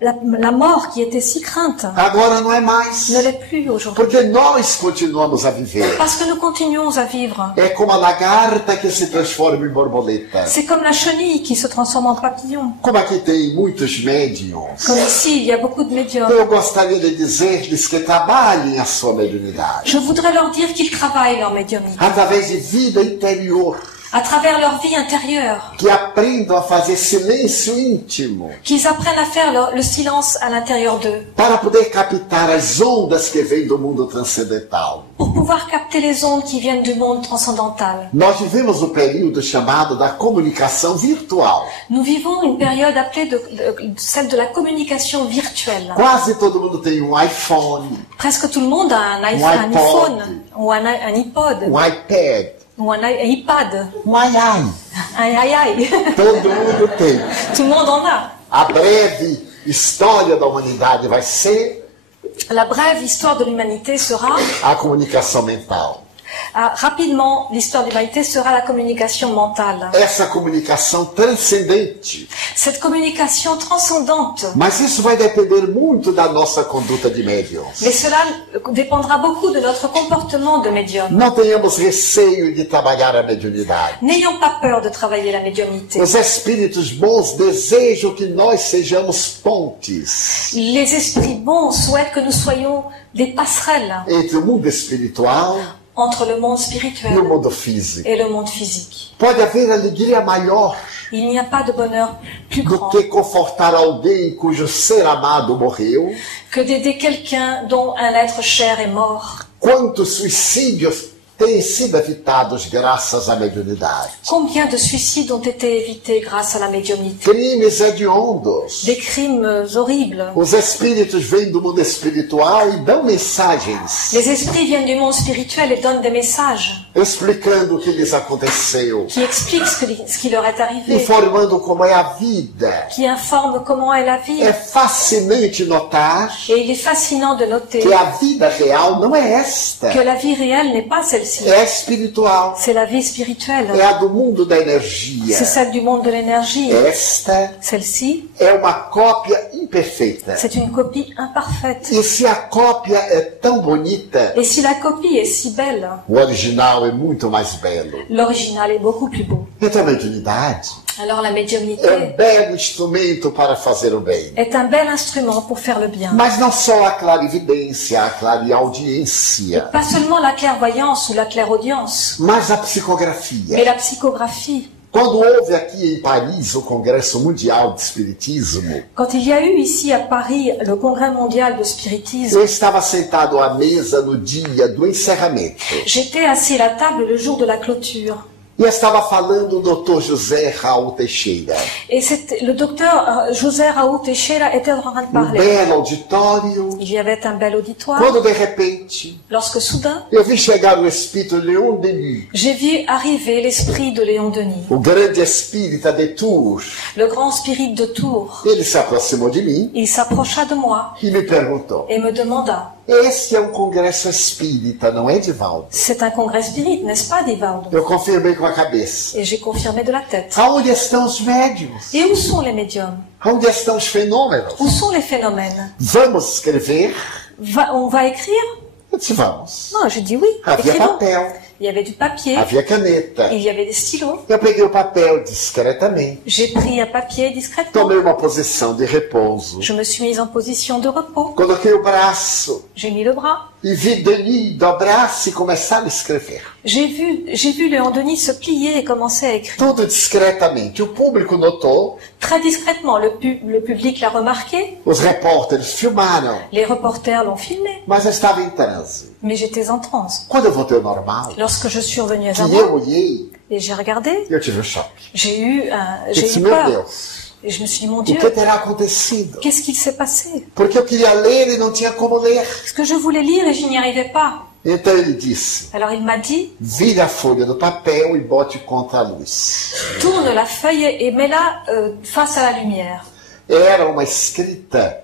La mort qui était si crainte agora não é mais. ne l'est plus aujourd'hui. Porque nós continuamos a viver. Parce que nous continuons à vivre. É como a lagarta que se transforma em borboleta. C'est comme la chenille qui se transforme en papillon. Como aqui tem muitos médiums, Comme ici, il y a beaucoup de médiums. eu gostaria de dizer-lhes que trabalhem a sua mediunidade. Je voudrais leur dire qu'ils travaillent leur médiumnité Através de vida interior. à travers leur vie intérieure, Que aprendam a fazer silêncio íntimo. qu'ils apprennent à faire le silence à l'intérieur d'eux Para poder captar as ondas que vêm do mundo transcendental. pour pouvoir capter les ondes qui viennent du monde transcendantal. Nós vivemos o período chamado da comunicação virtual. Nous vivons une période appelée celle de la communication virtuelle. Quase todo mundo tem um iPhone, Presque tout le monde a un iPod. iPhone ou un iPod um iPad, ou un iPad, um ai-ai. un iAi. Todo mundo tem. Tout le monde en a. A breve história da humanidade vai ser La brève histoire de l'humanité sera a comunicação mental. Rapidement, l'histoire de l'humanité sera la communication mentale. Essa comunicação transcendente. Cette communication transcendante. Mas isso vai depender muito da nossa conduta de médiums. Mais cela dépendra beaucoup de notre comportement de médium. Não tenhamos receio de trabalhar a mediunidade. N'ayons pas peur de travailler la médiumnité. Os espíritos bons desejam que nós sejamos pontes Les esprits bons souhaitent que nous soyons des passerelles entre o mundo espiritual entre le monde e o spirituel mundo físico. et le monde physique. Pode haver alegria maior Il n'y a pas de bonheur plus do grand que confortar alguém cujo ser amado morreu. que d'aider quelqu'un dont un être cher est mort. Quantos suicídios têm sido evitados graças à mediunidade? Combien de suicides ont été évités grâce à la médiumnité? Crimes hediondos. Des crimes horribles. Os espíritos vêm do mundo espiritual e dão mensagens Les esprits viennent du monde spirituel et donnent des messages explicando o que lhes aconteceu, qui expliquent ce qui leur est arrivé, informando como é a vida. qui informent comment est la vie. É fascinante notar Et il est fascinant de noter que a vida real não é esta, que la vie réelle n'est pas celle-ci. é espiritual, C'est la vie spirituelle. é a do mundo da energia. C'est celle du monde de l'énergie. Esta Celle-ci, é uma cópia imperfeita. c'est une copie imparfaite. E se a cópia é tão bonita, Et si la copie est si belle, o original é muito mais belo. l'original est beaucoup plus beau. Então a mediunidade Alors la médiumnité é belo instrumento para fazer o bem. est un bel instrument pour faire le bien. Mas não só a clarividência, a clareaudiência, Pas seulement la clairvoyance ou la clairaudience, mas a mais psicografia. la psychographie. Quando houve aqui em Paris o Congresso Mundial de Espiritismo, Quand il y a eu ici à Paris le congrès mondial de spiritisme, eu estava sentado à mesa no dia do encerramento. j'étais assis à la table le jour de la clôture. E estava falando o Dr. José Raul Teixeira. Et le docteur José Raúl Teixeira était en train de Um parler. belo auditório. Il y avait un bel auditoire. Quando de repente Lorsque soudain, eu vi chegar o espírito Leon Denis, j'ai vu arriver l'esprit de Léon Denis, o grande espírita de Tours. le grand spirit de Tours. Ele se aproximou de mim Il s'approcha de moi e me perguntou: et me demanda, esse é um congresso espírita, não é, Divaldo? c'est un congrès spirit, n'est-ce pas, Divaldo? Eu confirmei com a cabeça. Et j'ai confirmé de la tête. Aonde estão os médiuns? Et où sont les médiums? Onde estão os fenômenos? Où sont les phénomènes? Vamos escrever? On va écrire? Eu disse, vamos. Non, j'ai dit oui. Havia Écrivons. papel, Il y avait du papier, havia caneta. il y avait des stylos. Eu peguei o papel discretamente, J'ai pris un papier discrètement. tomei uma posição de repouso, Je me suis mise en position de repos. coloquei o braço J'ai mis le bras. e vi Denis dobrar-se e começar a escrever. J'ai vu Léon Denis se plier et commencer à écrire. Tudo discretamente. O público notou, Très discrètement, le public l'a remarqué. os repórteres filmaram, Les reporters l'ont filmé. mas eu estava em transe. Mais j'étais en transe. Quando eu voltei ao normal, Lorsque je suis revenue à que eu moi olhei, et j'ai regardé, eu tive um choque. j'ai eu Eu disse, meu peur. Deus, Et je me suis dit, mon o Dieu, que terá acontecido? qu'est-ce qu'il s'est passé? Porque eu queria ler e não tinha como ler. Parce que je voulais lire et je n'y arrivais pas. Então ele disse, Alors il m'a dit, vire a folha do papel e bote contra a luz. tourne la feuille et mets-la face à la lumière. Era uma escrita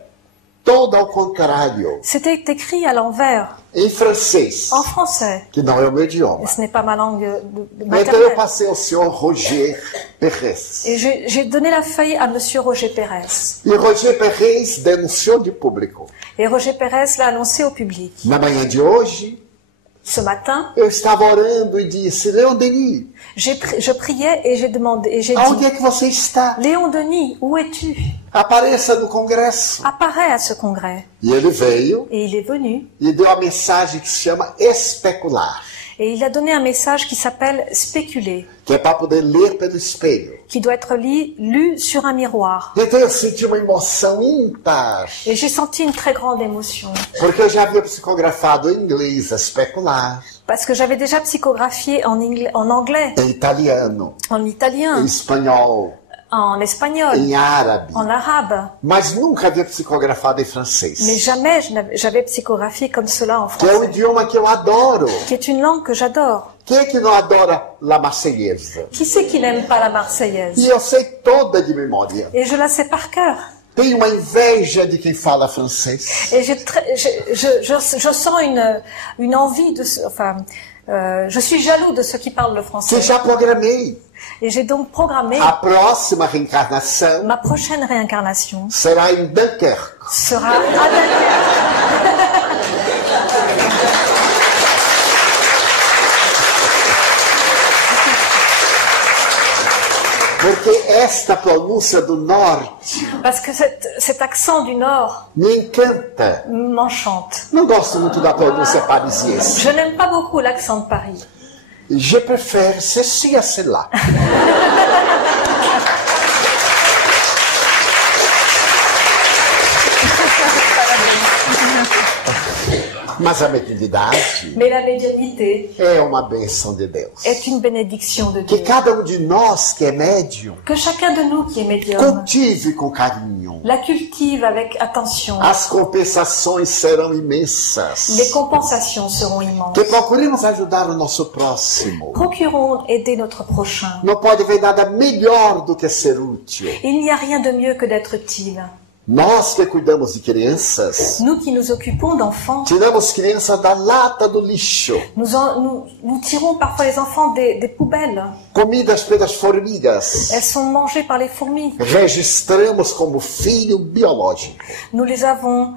toda ao contrário, C'était écrit à l'envers, em francês, en français. que não é o meu Et idioma. ce n'est pas ma langue Então eu maternelle. passei ao senhor Roger Perres. Et j'ai donné la feuille à Monsieur Roger Pérez. E Roger Perres denunciou de público. Et Roger Pérez l'a annoncé au public. Na manhã de hoje, Ce matin, eu estava orando e disse, Leon Denis, je priais et j'ai demandé, et j'ai aonde dit, é que você está? Léon Denis, où es-tu? Apareça no congresso. Apparais à ce congrès. E ele veio Et il est venu. e deu a mensagem que se chama especular, Et il a donné un message qui s'appelle spéculer, que é para poder ler pelo espelho. qui doit être lu sur un miroir. Então eu senti uma emoção ímpar, Et j'ai senti une très grande émotion. porque eu já havia psicografado em inglês, especular, Parce que j'avais déjà psychographié en anglais, em italiano, en em italien, espanhol, en espagnol, em árabe, en arabe. mas nunca havia psicografado em francês, Mais jamais j'avais psychographié comme cela en que é um français, idioma que eu adoro. qui est une langue que j'adore. Quem é que não adora La Marseillaise? Qui c'est qui n'aime pas la Marseillaise? E eu sei toda de memória. Et je la sais par cœur. Tenho uma inveja de quem fala francês. Et je sens une envie de, enfin, Je suis jaloux de ceux qui parlent le que français. já programei. Et j'ai donc programmé A próxima reencarnação ma prochaine réincarnation será em Dunkerque. sera à Dunkerque. Porque esta pronúncia do norte Parce que cet accent du Nord me encanta. m'enchante. Não gosto muito da pronúncia parisiense. Je n'aime pas beaucoup l'accent de Paris. Je préfère ceci à cela. Mas a mediunidade Mais la médiumnité é uma bênção de Deus. est une bénédiction de Que Dieu. cada um de nós que é médium Que chacun de nous qui est médium cultive com carinho. la cultive avec attention. As compensações serão imensas. Les compensations seront immenses. Que procuremos ajudar o nosso próximo. Procurons aider notre prochain. Não pode haver nada melhor do que ser útil. Il n'y a rien de mieux que d'être utile. Nós que cuidamos de crianças, Nous qui nous occupons d'enfants, tiramos crianças da lata do lixo, nous tirons parfois les enfants des poubelles. comidas pelas formigas. Elles sont mangées par les fourmis. Registramos como filho biológico. Nous les avons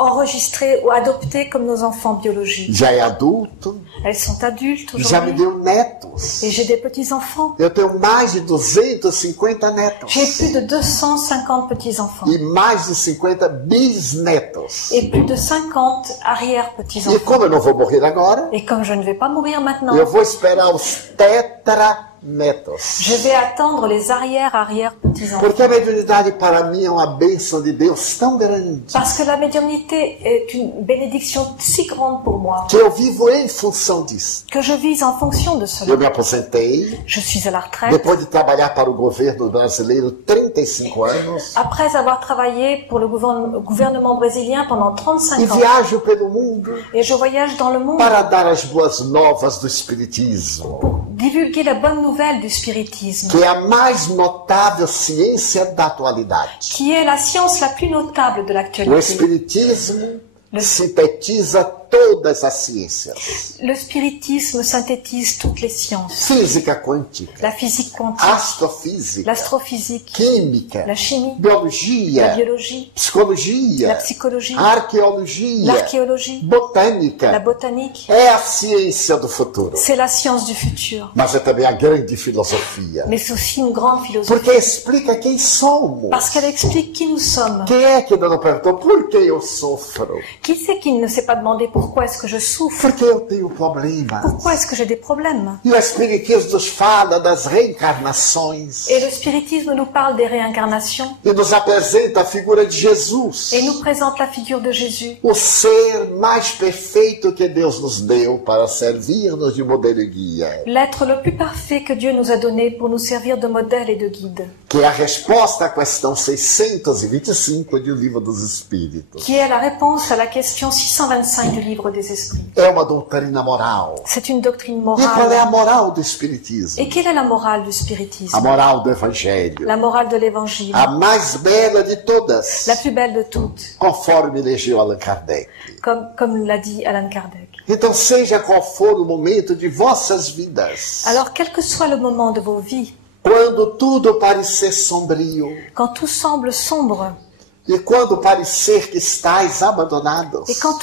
enregistrées ou adoptées comme nos enfants biologiques. Já é adulto, Elles sont adultes já me aujourd'hui. deu netos. Et j'ai des petits-enfants. Eu tenho mais de 250 netos. J'ai plus de 250 petits-enfants. E mais de 50 bisnetos. Et plus de 50 E arrière-petits-enfants. como eu não vou morrer agora, Et comme je ne vais pas mourir maintenant, eu vou esperar os tetranetos. je vais attendre les arrière-arrière-petits-enfants. Porque a mediunidade para mim é uma bênção de Deus tão grande Parce que la médiumnité est une bénédiction si grande pour moi que eu vivo em função disso. que je vis en fonction de Eu cela. me aposentei, Je suis à la retraite. depois de trabalhar para o governo brasileiro 35 anos, Après avoir travaillé pour le gouvernement brésilien pendant 35 e ans, viajo pelo mundo et je voyage dans le monde para dar as boas novas do Espiritismo, pour divulguer la bonne nouvelle du spiritisme, que é a mais notável ciência da atualidade. qui est la science la plus notable de O l'actualité. Espiritismo sintetiza todas as ciências. Le spiritisme synthétise toutes les sciences. Física quântica, La physique quantique, astrofísica, l'astrophysique, química, la chimie, la biologia, biologie, la psicologia, psychologie, arqueologia, l'archéologie, la botânica. botanique. É a ciência do futuro. C'est la science du futur. Mas é também a grande filosofia. Mais c'est aussi une grande philosophie. Porque explica quem somos. Parce qu'elle explique qui nous sommes. Quem é que ainda não perguntou por que eu sofro? Qui c'est qui ne s'est pas demandé pourquoi est-ce que je souffre? Por que eu tenho problemas? Pourquoi est-ce que j'ai des problèmes? E o Espiritismo nos fala das reencarnações. Et le spiritisme nous parle des réincarnations E nos apresenta a figura de Jesus. et nous présente la figure de Jésus, O ser mais perfeito que Deus nos deu para servir-nos de modelo e guia. l'être le plus parfait que Dieu nous a donné pour nous servir de modèle et de guide, Que é a resposta à questão 625 do Livro dos Espíritos. qui est la réponse à la question 625 du livre des esprits. É uma doutrina moral. C'est une doctrine E qual é a morale. moral do Espiritismo? Et quelle est la morale du A spiritisme? moral do Evangelho. La morale de l'évangile, A mais bela de todas. la plus belle de toutes, Conforme elegeu Allan Kardec. comme l'a dit Allan Kardec. Então, seja qual for o momento de vossas vidas, Alors, quel que soit le moment de vos vies, quando tudo parecer sombrio, quand tout semble sombre, e quando parecer que estáis abandonados, et quand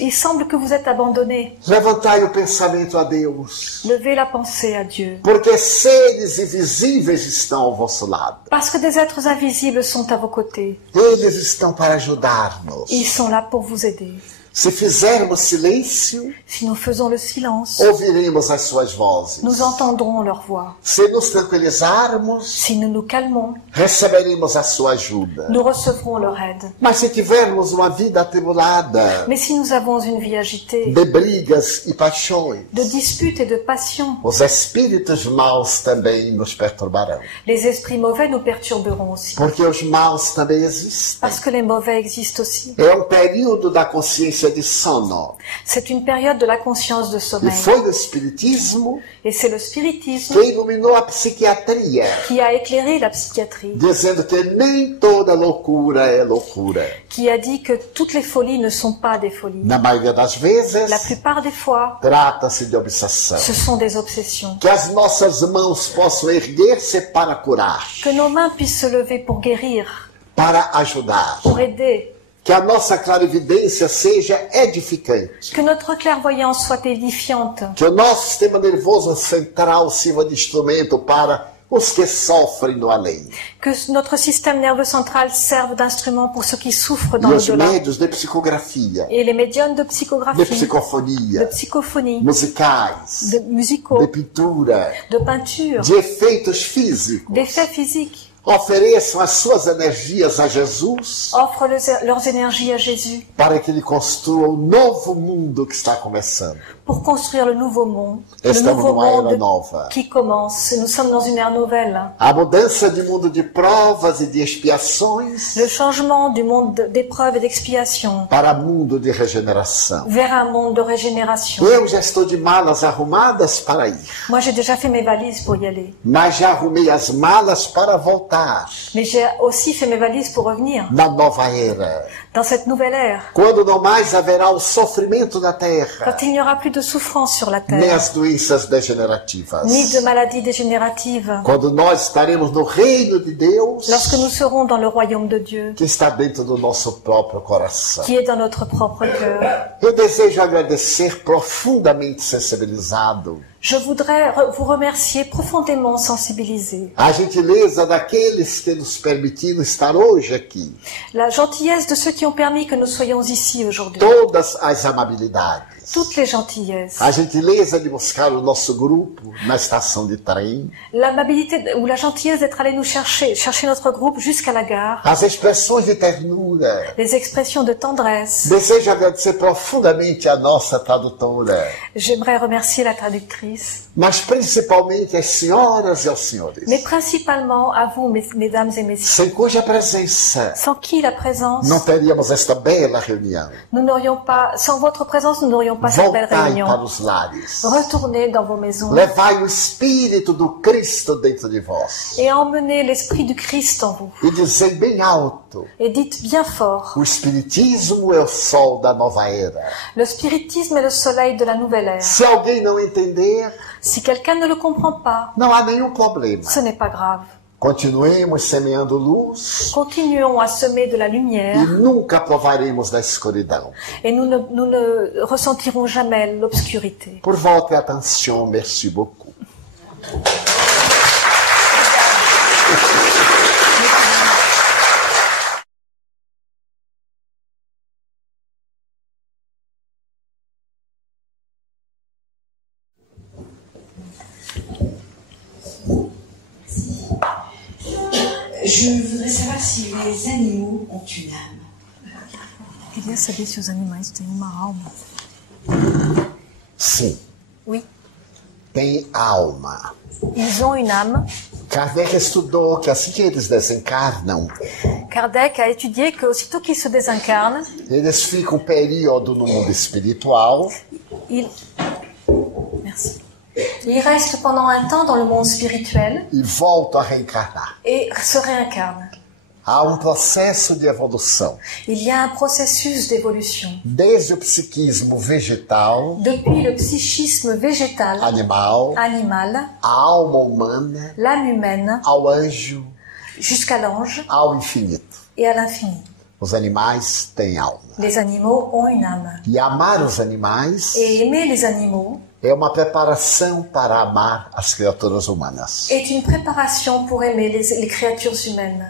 il semble que vous êtes abandonné, levantai o pensamento a Deus, levez la pensée à Dieu. porque seres invisíveis estão ao vosso lado. Parce que des êtres invisibles sont à vos côtés. Eles estão para ajudar-nos. Ils sont là pour vous aider. Se fizermos silêncio, Si nous faisons le silence, ouviremos as suas vozes. nous entendrons leur voix. Se nos tranquilizarmos, Si nous nous calmons, receberemos a sua ajuda. nous recevrons leur aide. Mas se tivermos uma vida atribulada, Mais si nous avons une vie agitée, de brigas e paixões, de disputes et de passions, os espíritos maus também nos perturbarão. les esprits mauvais nous perturberont aussi. Porque os maus também existem. Parce que les mauvais existent aussi. É um período da consciência consciência de sono. C'est une période de la conscience de E sommeil. foi o Espiritismo Et c'est le spiritisme que iluminou a psiquiatria, qui a éclairé la psychiatrie, dizendo que nem toda loucura é loucura. qui a dit que toutes les folies ne sont pas des folies. Na maioria das vezes, La plupart des fois, trata-se de obsessão. ce sont des obsessions. Que as nossas mãos possam erguer-se para curar, Que nos mains puissent se lever pour guérir, para ajudar. pour aider. Que a nossa clarividência seja edificante. Que notre clairvoyance soit édifiante. Que o nosso sistema nervoso central sirva de instrumento para os que sofrem no além. Que notre système nerveux central serve d'instrument pour ceux qui souffrent dans E os l'au-delà. médios de psicografia, Et les médiums de de psychographie, de psicofonia, psychophonie, musicais, de de musicaux, pintura, de peinture, de efeitos físicos, d'effets physiques, ofereçam as suas energias a Jesus offrent leurs énergies à Jésus para que ele construa o novo mundo que está começando. pour construire le nouveau monde. Le Estamos nouveau numa era monde nova. qui commence. Nous sommes dans une ère nouvelle. A mudança de mundo de provas e de expiações Le changement du monde d'épreuves et d'expiation para mundo de regeneração. vers un monde de régénération. Eu já estou de malas arrumadas para ir, Moi, j'ai déjà fait mes valises pour y aller. mas já arrumei as malas para voltar Mais j'ai aussi fait mes valises pour revenir na nova era, dans cette nouvelle ère. quando não mais haverá o sofrimento na terra, Quand il n'y aura plus de souffrance sur la nem terre, as doenças degenerativas. ni de maladies dégénératives. Quando nós estaremos no reino de Deus, Lorsque nous serons dans le royaume de Dieu, que está dentro do nosso próprio coração. qui est dans notre propre cœur. Eu desejo agradecer profundamente sensibilizado Je voudrais vous remercier profondément sensibilisé. a gentileza daqueles que nos permitiram estar hoje aqui. La gentillesse de ceux qui ont permis que nous soyons ici aujourd'hui. Todas as amabilidades. Toutes les gentillesses. A gentileza de buscar o nosso grupo na estação de trem. L'amabilité ou la gentillesse d'être allé nous chercher notre groupe jusqu'à la gare. As expressões de ternura. Les expressions de tendresse. Desejo agradecer profundamente a nossa tradutora. J'aimerais remercier la traductrice. Mas principalmente as senhoras e aos senhores. Mais principalement à vous, mesdames et messieurs. Sem cuja presença Sans qui la présence, não teríamos esta bela reunião. nous n'aurions pas, sans votre présence, nous n'aurions pas cette belle Voltai réunion. para os lares. Retournez dans vos maisons Levai o Espírito do Cristo dentro de vós. et emmenez l'esprit du Christ en vous. E dizei bem alto, Et dites bien fort, o Espiritismo é o sol da nova era. le spiritisme est le soleil de la nouvelle ère. Se alguém não entender, Si quelqu'un ne le comprend pas, não há nenhum problema. ce n'est pas grave. Continuemos semeando luz Continuons à semer de la e lumière nunca provaremos da escuridão. et nous ne ressentirons jamais l'obscurité. Por votre attention, merci beaucoup. Je voudrais savoir si les animaux ont une âme. Queria saber se os animais têm uma alma. Sim, Oui, tem alma. ils ont une âme. Kardec estudou que assim que eles desencarnam, Kardec a étudié qu'aussitôt qu'ils se désincarnent, eles ficam um período no mundo espiritual ils... Merci. Ils restent pendant un temps dans le monde spirituel e voltam a reencarnar. et se réincarnent. Há processo de evolução. Il y a un processus d'évolution. Desde o psiquismo vegetal, Depuis le psychisme végétal, animal, animal, a alma humana, l'âme humaine, ao anjo, jusqu'à l'ange ao infinito. et à l'infini. Os animais têm alma. Les animaux ont une âme. E amar os animais Et aimer les animaux é uma preparação para amar as criaturas humanas. est une préparation pour aimer les créatures humaines.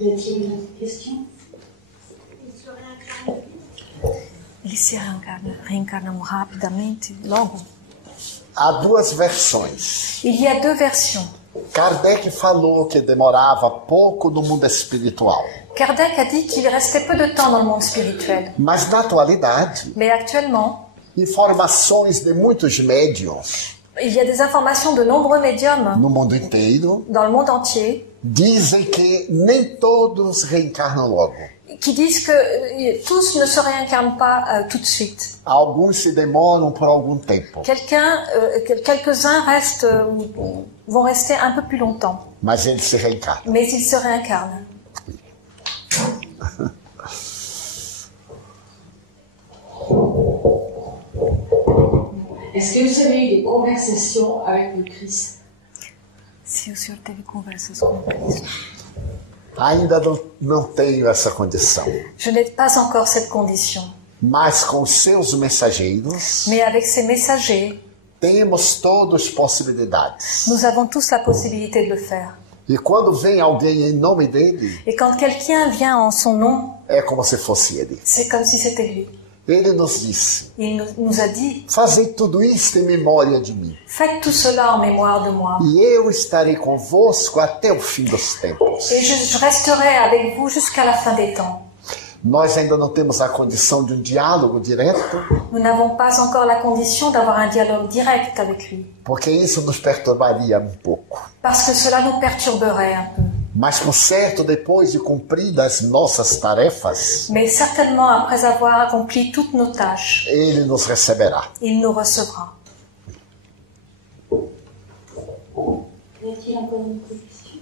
Y a-t-il une autre question? Eles se reencarnam rapidamente, logo. Há duas versões. Il y a deux versions. Kardec falou que demorava pouco no mundo espiritual. Kardec a dit qu'il restait peu de temps dans le monde spirituel. Mas na atualidade, Mais actuellement, informações de muitos médiums il y a des informations de nombreux médiums no mundo inteiro dans le monde entier dizem que nem todos reencarnam logo. qui disent que tous ne se réincarnent pas tout de suite. Alguns se demoram por algum tempo, Quelques-uns restent, vont rester un peu plus longtemps, mas eles se reencarnam. mais ils se réincarnent. Est-ce que vous avez eu des conversations avec le Christ? Se o senhor teve conversas com o Cristo. Ainda não tenho essa condição, Je n'ai pas encore cette condition, mas com os seus mensageiros mais avec ces messagers, temos todas possibilidades. nous avons tous la possibilité de le faire. E quando vem alguém em nome dele, Et quand quelqu'un vient en son nom, é como se fosse ele. c'est comme si c'était lui. Ele nos disse: Il nous a dit, fazei tudo isto em memória de mim, faites tout cela en mémoire de moi. e eu estarei convosco até o fim dos tempos. Et je resterai avec vous jusqu'à la fin des temps. Nós ainda não temos a condição de um diálogo direto, Nous n'avons pas encore la condition d'avoir un dialogue direct avec lui, porque isso nos perturbaria um pouco. parce que cela nous perturberait un peu. Mas, por certo, depois de cumpridas nossas tarefas, Mais certainement, après avoir accompli toutes nos tâches, ele nos receberá. il nous recevra. Y a-t-il encore une question?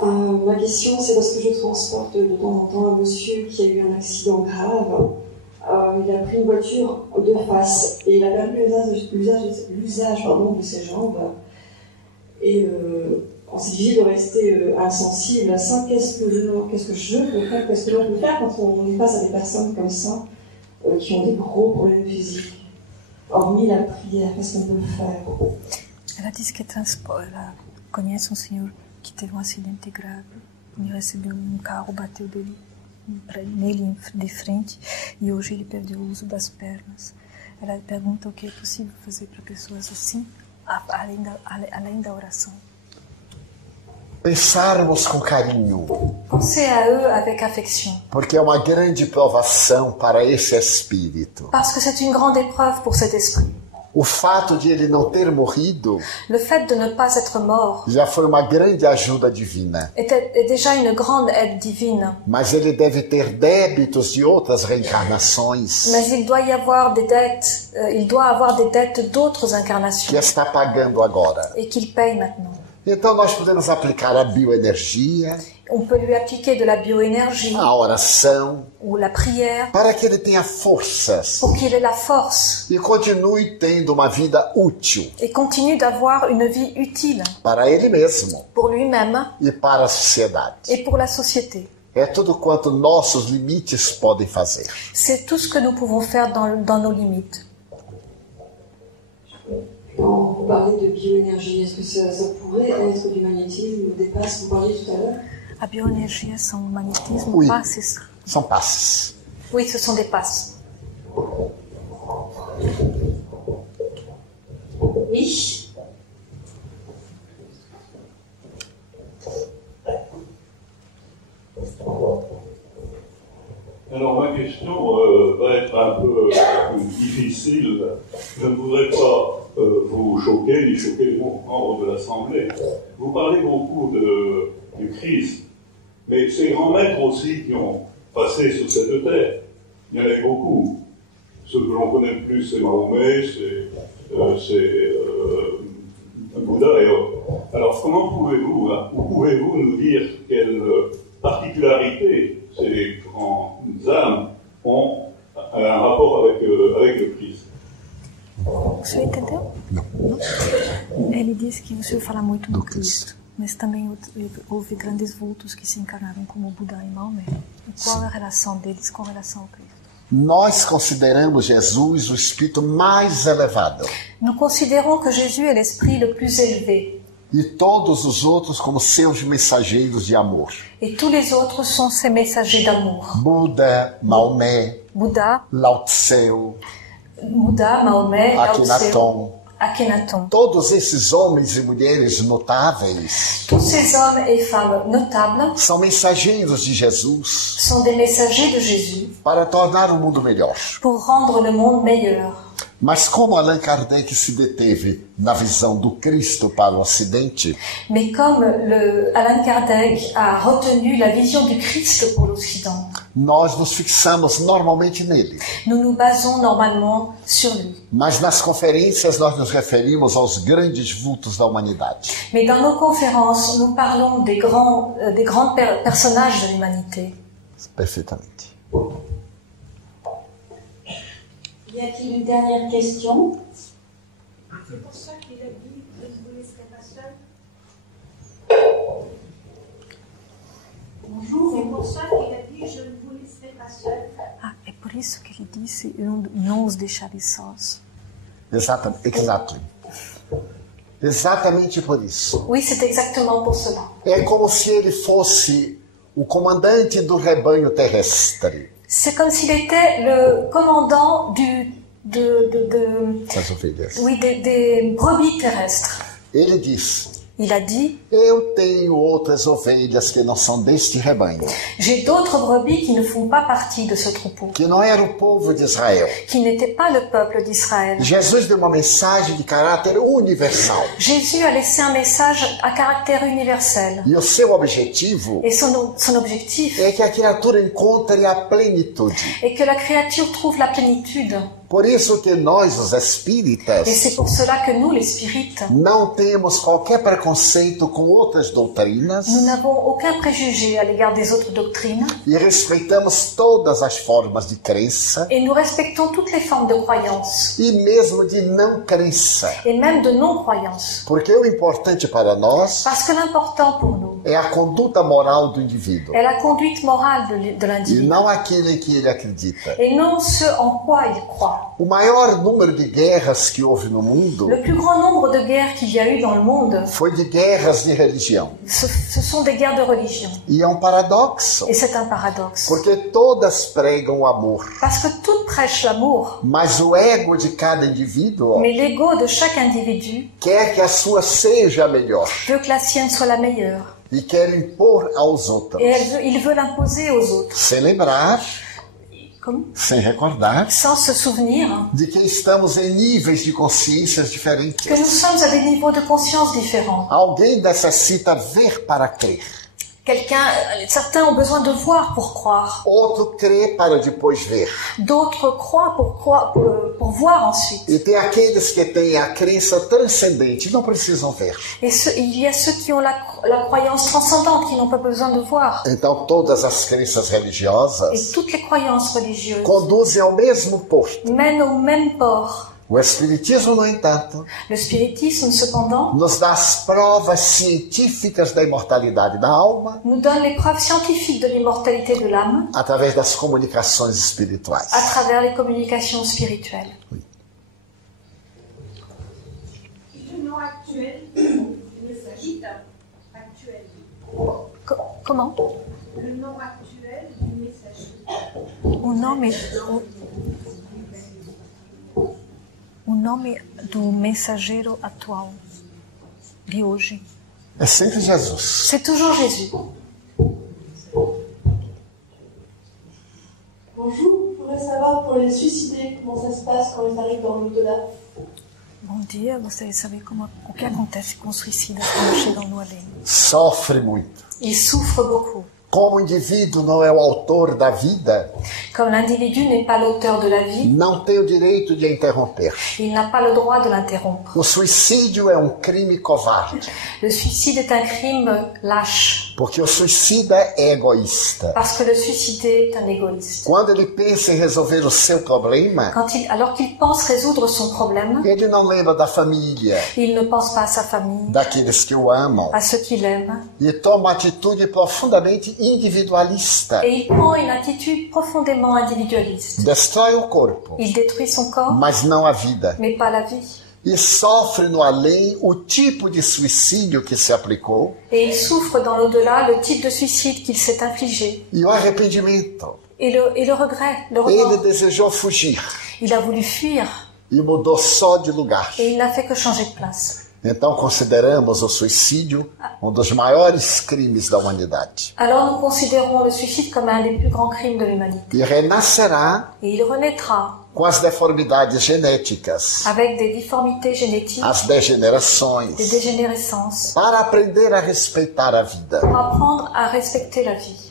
Ma question, c'est parce que je transporte de temps en temps un monsieur qui a eu un accident grave. Il a pris une voiture de face et il a perdu l'usage de ses jambes. Et c'est difficile de rester insensible à ça. Qu'est-ce que je peux faire? Qu'est-ce que l'on peut faire quand on est face à des personnes comme ça qui ont des gros problèmes physiques? Hormis la prière, qu'est-ce qu'on peut faire? Ela disse que ela conhece senhor que teve acidente grave. Ele recebeu carro, bateu nele de frente e hoje ele perdeu o uso das pernas. Ela pergunta o que é possível fazer para pessoas assim, além da oração. Pensarmos com carinho, Pensez à eux avec affection, porque é uma grande provação para esse espírito. parce que c'est une grande épreuve pour cet esprit. O fato de ele não ter morrido Le fait de ne pas être mort já foi uma grande ajuda divina. est déjà une grande aide divine. Mas ele deve ter débitos de outras reencarnações Mais il doit y avoir des dettes, il doit avoir des dettes d'autres que incarnations está pagando agora. et qu'il paye maintenant. Então nós podemos aplicar a bioenergia, On peut lui appliquer de la bioénergie a oração, ou la prière para que ele tenha forças pour qu'il ait la force e continue tendo uma vida útil et continue d'avoir une vie utile para ele mesmo pour lui-même e para a sociedade. et pour la société. É tudo quanto nossos limites podem fazer. C'est tout ce que nous pouvons faire dans nos limites. Quand vous parlez de bioénergie, est-ce que ça pourrait être du magnétisme, des passes? Vous parliez tout à l'heure. A bioenergia são magnetismo, Oui. passes. São passes. Oui, ce sont des passes. Oui. Alors ma question va être un peu difficile. Je ne voudrais pas vous choquer ni choquer les membres de l'Assemblée. Vous parlez beaucoup du Christ, mais ces grands maîtres aussi qui ont passé sur cette terre, il y en a beaucoup. Ceux que l'on connaît le plus, c'est Mahomet, c'est Bouddha et autres. Alors comment pouvez-vous nous dire quelle particularité ces grandes âmes ont un rapport avec le Christ? O senhor entendeu? Não. Ele disse que o senhor fala muito do Cristo, mas também houve grandes vultos que se encarnaram como Buda e Maomé. E qual é a relação deles com relação ao Cristo? Nós consideramos Jesus o espírito mais elevado Nous considérons que Jésus est l'esprit le plus élevé e todos os outros como seus mensageiros de amor. et tous les autres sont ses messagers d'amour. Buda, Maomé, Bouddha, Lao Tseu, Maomé, Lao Tse, Akhenaton, Akhenaton. Todos esses homens e mulheres notáveis Tous ces hommes et femmes notables são mensageiros de Jesus sont des messagers de Jésus para tornar o mundo melhor. pour rendre le monde meilleur. Mas como Allan Kardec se deteve na visão do Cristo para o Ocidente, Mais comme Allan Kardec a retenu la vision du Christ pour l'Occident, nós nos fixamos normalmente nele. nous nous basons normalement sur lui. Mas nas conferências nós nos referimos aos grandes vultos da humanidade. Mais dans nos conférences, nous parlons des grands personnages de l'humanité. Perfeitamente. Y a-t-il une dernière question? C'est pour ça qu'il a dit « Je ne vous laisserai pas seul ». Bonjour. C'est pour ça qu'il a dit « Je ne vous laisserai pas seul ». Ah, é por isso que ele disse, eu não os deixarei sós. Exactly. Exatamente por isso. Oui, c'est exactement pour cela. É como se ele fosse o comandante do rebanho terrestre. C'est comme s'il était le commandant Das ovelhas. oui, des brebis terrestres. Ele diz: Il a dit, eu tenho outras ovelhas que não são deste rebanho, j'ai d'autres brebis qui ne font pas partie de ce troupeau, que não era o povo de Israel. qui n'étaient pas le peuple d'Israël. Jesus deu uma mensagem de caráter universal. Jésus a laissé un message à caractère universel. E o seu objetivo Et son objectif é que a criatura encontre a plenitude. est que la créature trouve la plénitude. Por isso que nós, os Et espíritas, c'est pour cela que nous, les spirites, não temos qualquer preconceito com outras doutrinas nous n'avons aucun préjugé à l'égard des autres doctrines e respeitamos todas as formas de crença et nous respectons toutes les formes de croyance e mesmo de não crença. et même de non-croyance. Porque o importante para nós Parce que l'important pour nous é a conduta moral do indivíduo est la conduite morale de e l'individu não aquilo em que ele acredita. et non ce en quoi il croit. O maior número de guerras que houve no mundo Le plus grand nombre de guerres qu'il y a eu dans le monde, foi de guerras de religião. ce sont des guerres de religion. E é um paradoxo, Et c'est un paradoxe. porque todas pregam o amor. Parce que toutes prêchent l'amour, Mas o ego de cada indivíduo mais l'ego de chaque individu quer que a sua seja a melhor veut que la sienne soit la meilleure. e quer impor aos outros, Et il veut l'imposer aux autres. sem lembrar, Comment? sem recordar, Sans se souvenir de que estamos em níveis de consciências diferentes. que nous sommes à des niveaux de conscience différents. Alguém necessita ver para crer. Certains ont besoin de voir pour croire. Outro crê para depois ver. D'autres croient pour voir ensuite. E tem aqueles que têm a crença transcendente, não precisam ver. Et il y a ceux qui ont la croyance transcendante, qui n'ont pas besoin de voir. Então todas as crenças Et religiosas toutes les croyances religieuses conduzem ao mesmo porto. mènent au même port. O Espiritismo, no entanto, Le spiritisme, cependant, nos dá as provas científicas da imortalidade da alma nous donne les preuves scientifiques de l'immortalité de l'âme através das comunicações espirituais. à travers les communications spirituelles. Le nom actuel du messager actuel. Comment? Le nom actuel du messager. O nome do mensageiro atual, de hoje. É sempre Jesus. C'est toujours Jésus. Bonjour, je voudrais savoir pour les suicidés, comment ça se passe quand ils arrivent dans l'au-delà. Bom dia, gostaria de saber o que acontece com os suicidas quando chegam no além. Sofre muito. Ils souffrent beaucoup. Como o indivíduo não é o autor da vida, Comme l'individu n'est pas l'auteur de la vie, não tem o direito de a interromper. il n'a pas le droit de l'interrompre. O suicídio é um crime covarde, Le suicide est un crime lâche, porque o suicida é egoísta. parce que le suicidé est un égoïste. Quando ele pensa em resolver o seu problema, Alors qu'il pense résoudre son problème, ele não lembra da família, il ne pense pas à sa famille, daqueles que o amam, à ceux qu'il aime, e toma uma atitude profundamente individualista. et il prend une attitude profondément individualiste. Destrói o corpo, Il détruit son corps, mas não a vida. mais pas la vie. E sofre no além o tipo de suicídio que se aplicou Et il souffre dans l'au-delà le type de suicide qu'il s'est infligé. e o arrependimento. Et le regret, le Ele remords. desejou fugir, Il a voulu fuir, e mudou só de lugar. Et il n'a fait que changer de place. Então consideramos o suicídio um dos maiores crimes da humanidade. Alors nous considérons le suicide comme un des plus grands crimes de l'humanité. E renascerá Et il renaîtra com as deformidades genéticas, avec des difformités génétiques, as degenerações, des dégénérescences, para aprender a respeitar a vida. pour apprendre à respecter la vie.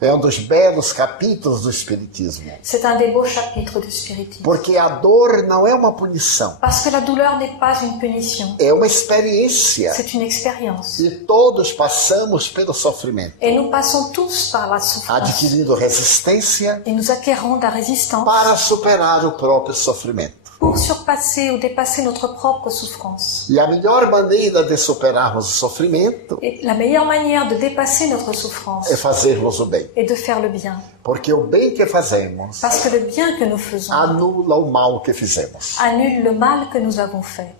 É um dos belos capítulos do Espiritismo. C'est un des beaux chapitres du spiritisme. Porque a dor não é uma punição, Parce que la douleur n'est pas une punition, é uma experiência. c'est une expérience. E todos passamos pelo sofrimento, Et nous passons tous par la souffrance. adquirindo resistência Et nous acquérons de la résistance para superar o próprio sofrimento. pour surpasser ou dépasser notre propre souffrance. E a melhor maneira de superarmos o sofrimento Et la meilleure manière de dépasser notre souffrance é fazermos o bem. est de faire le bien. Porque o bem que fazemos Parce que le bien que nous faisons anula o mal que fizemos. annule le mal que nous avons fait.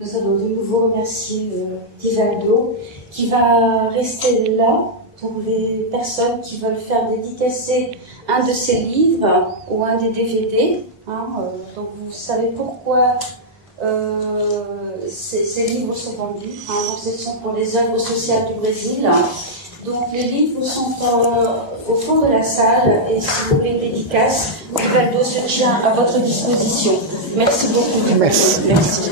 Nous allons de nouveau remercier Divaldo qui va rester là pour les personnes qui veulent faire dédicacer un de ses livres ou un des DVD. Donc vous savez pourquoi ces livres sont vendus. Donc ce sont pour les œuvres sociales du Brésil. Donc les livres sont au fond de la salle et si vous voulez dédicace, Divaldo est à votre disposition. Merci beaucoup. Merci. Merci.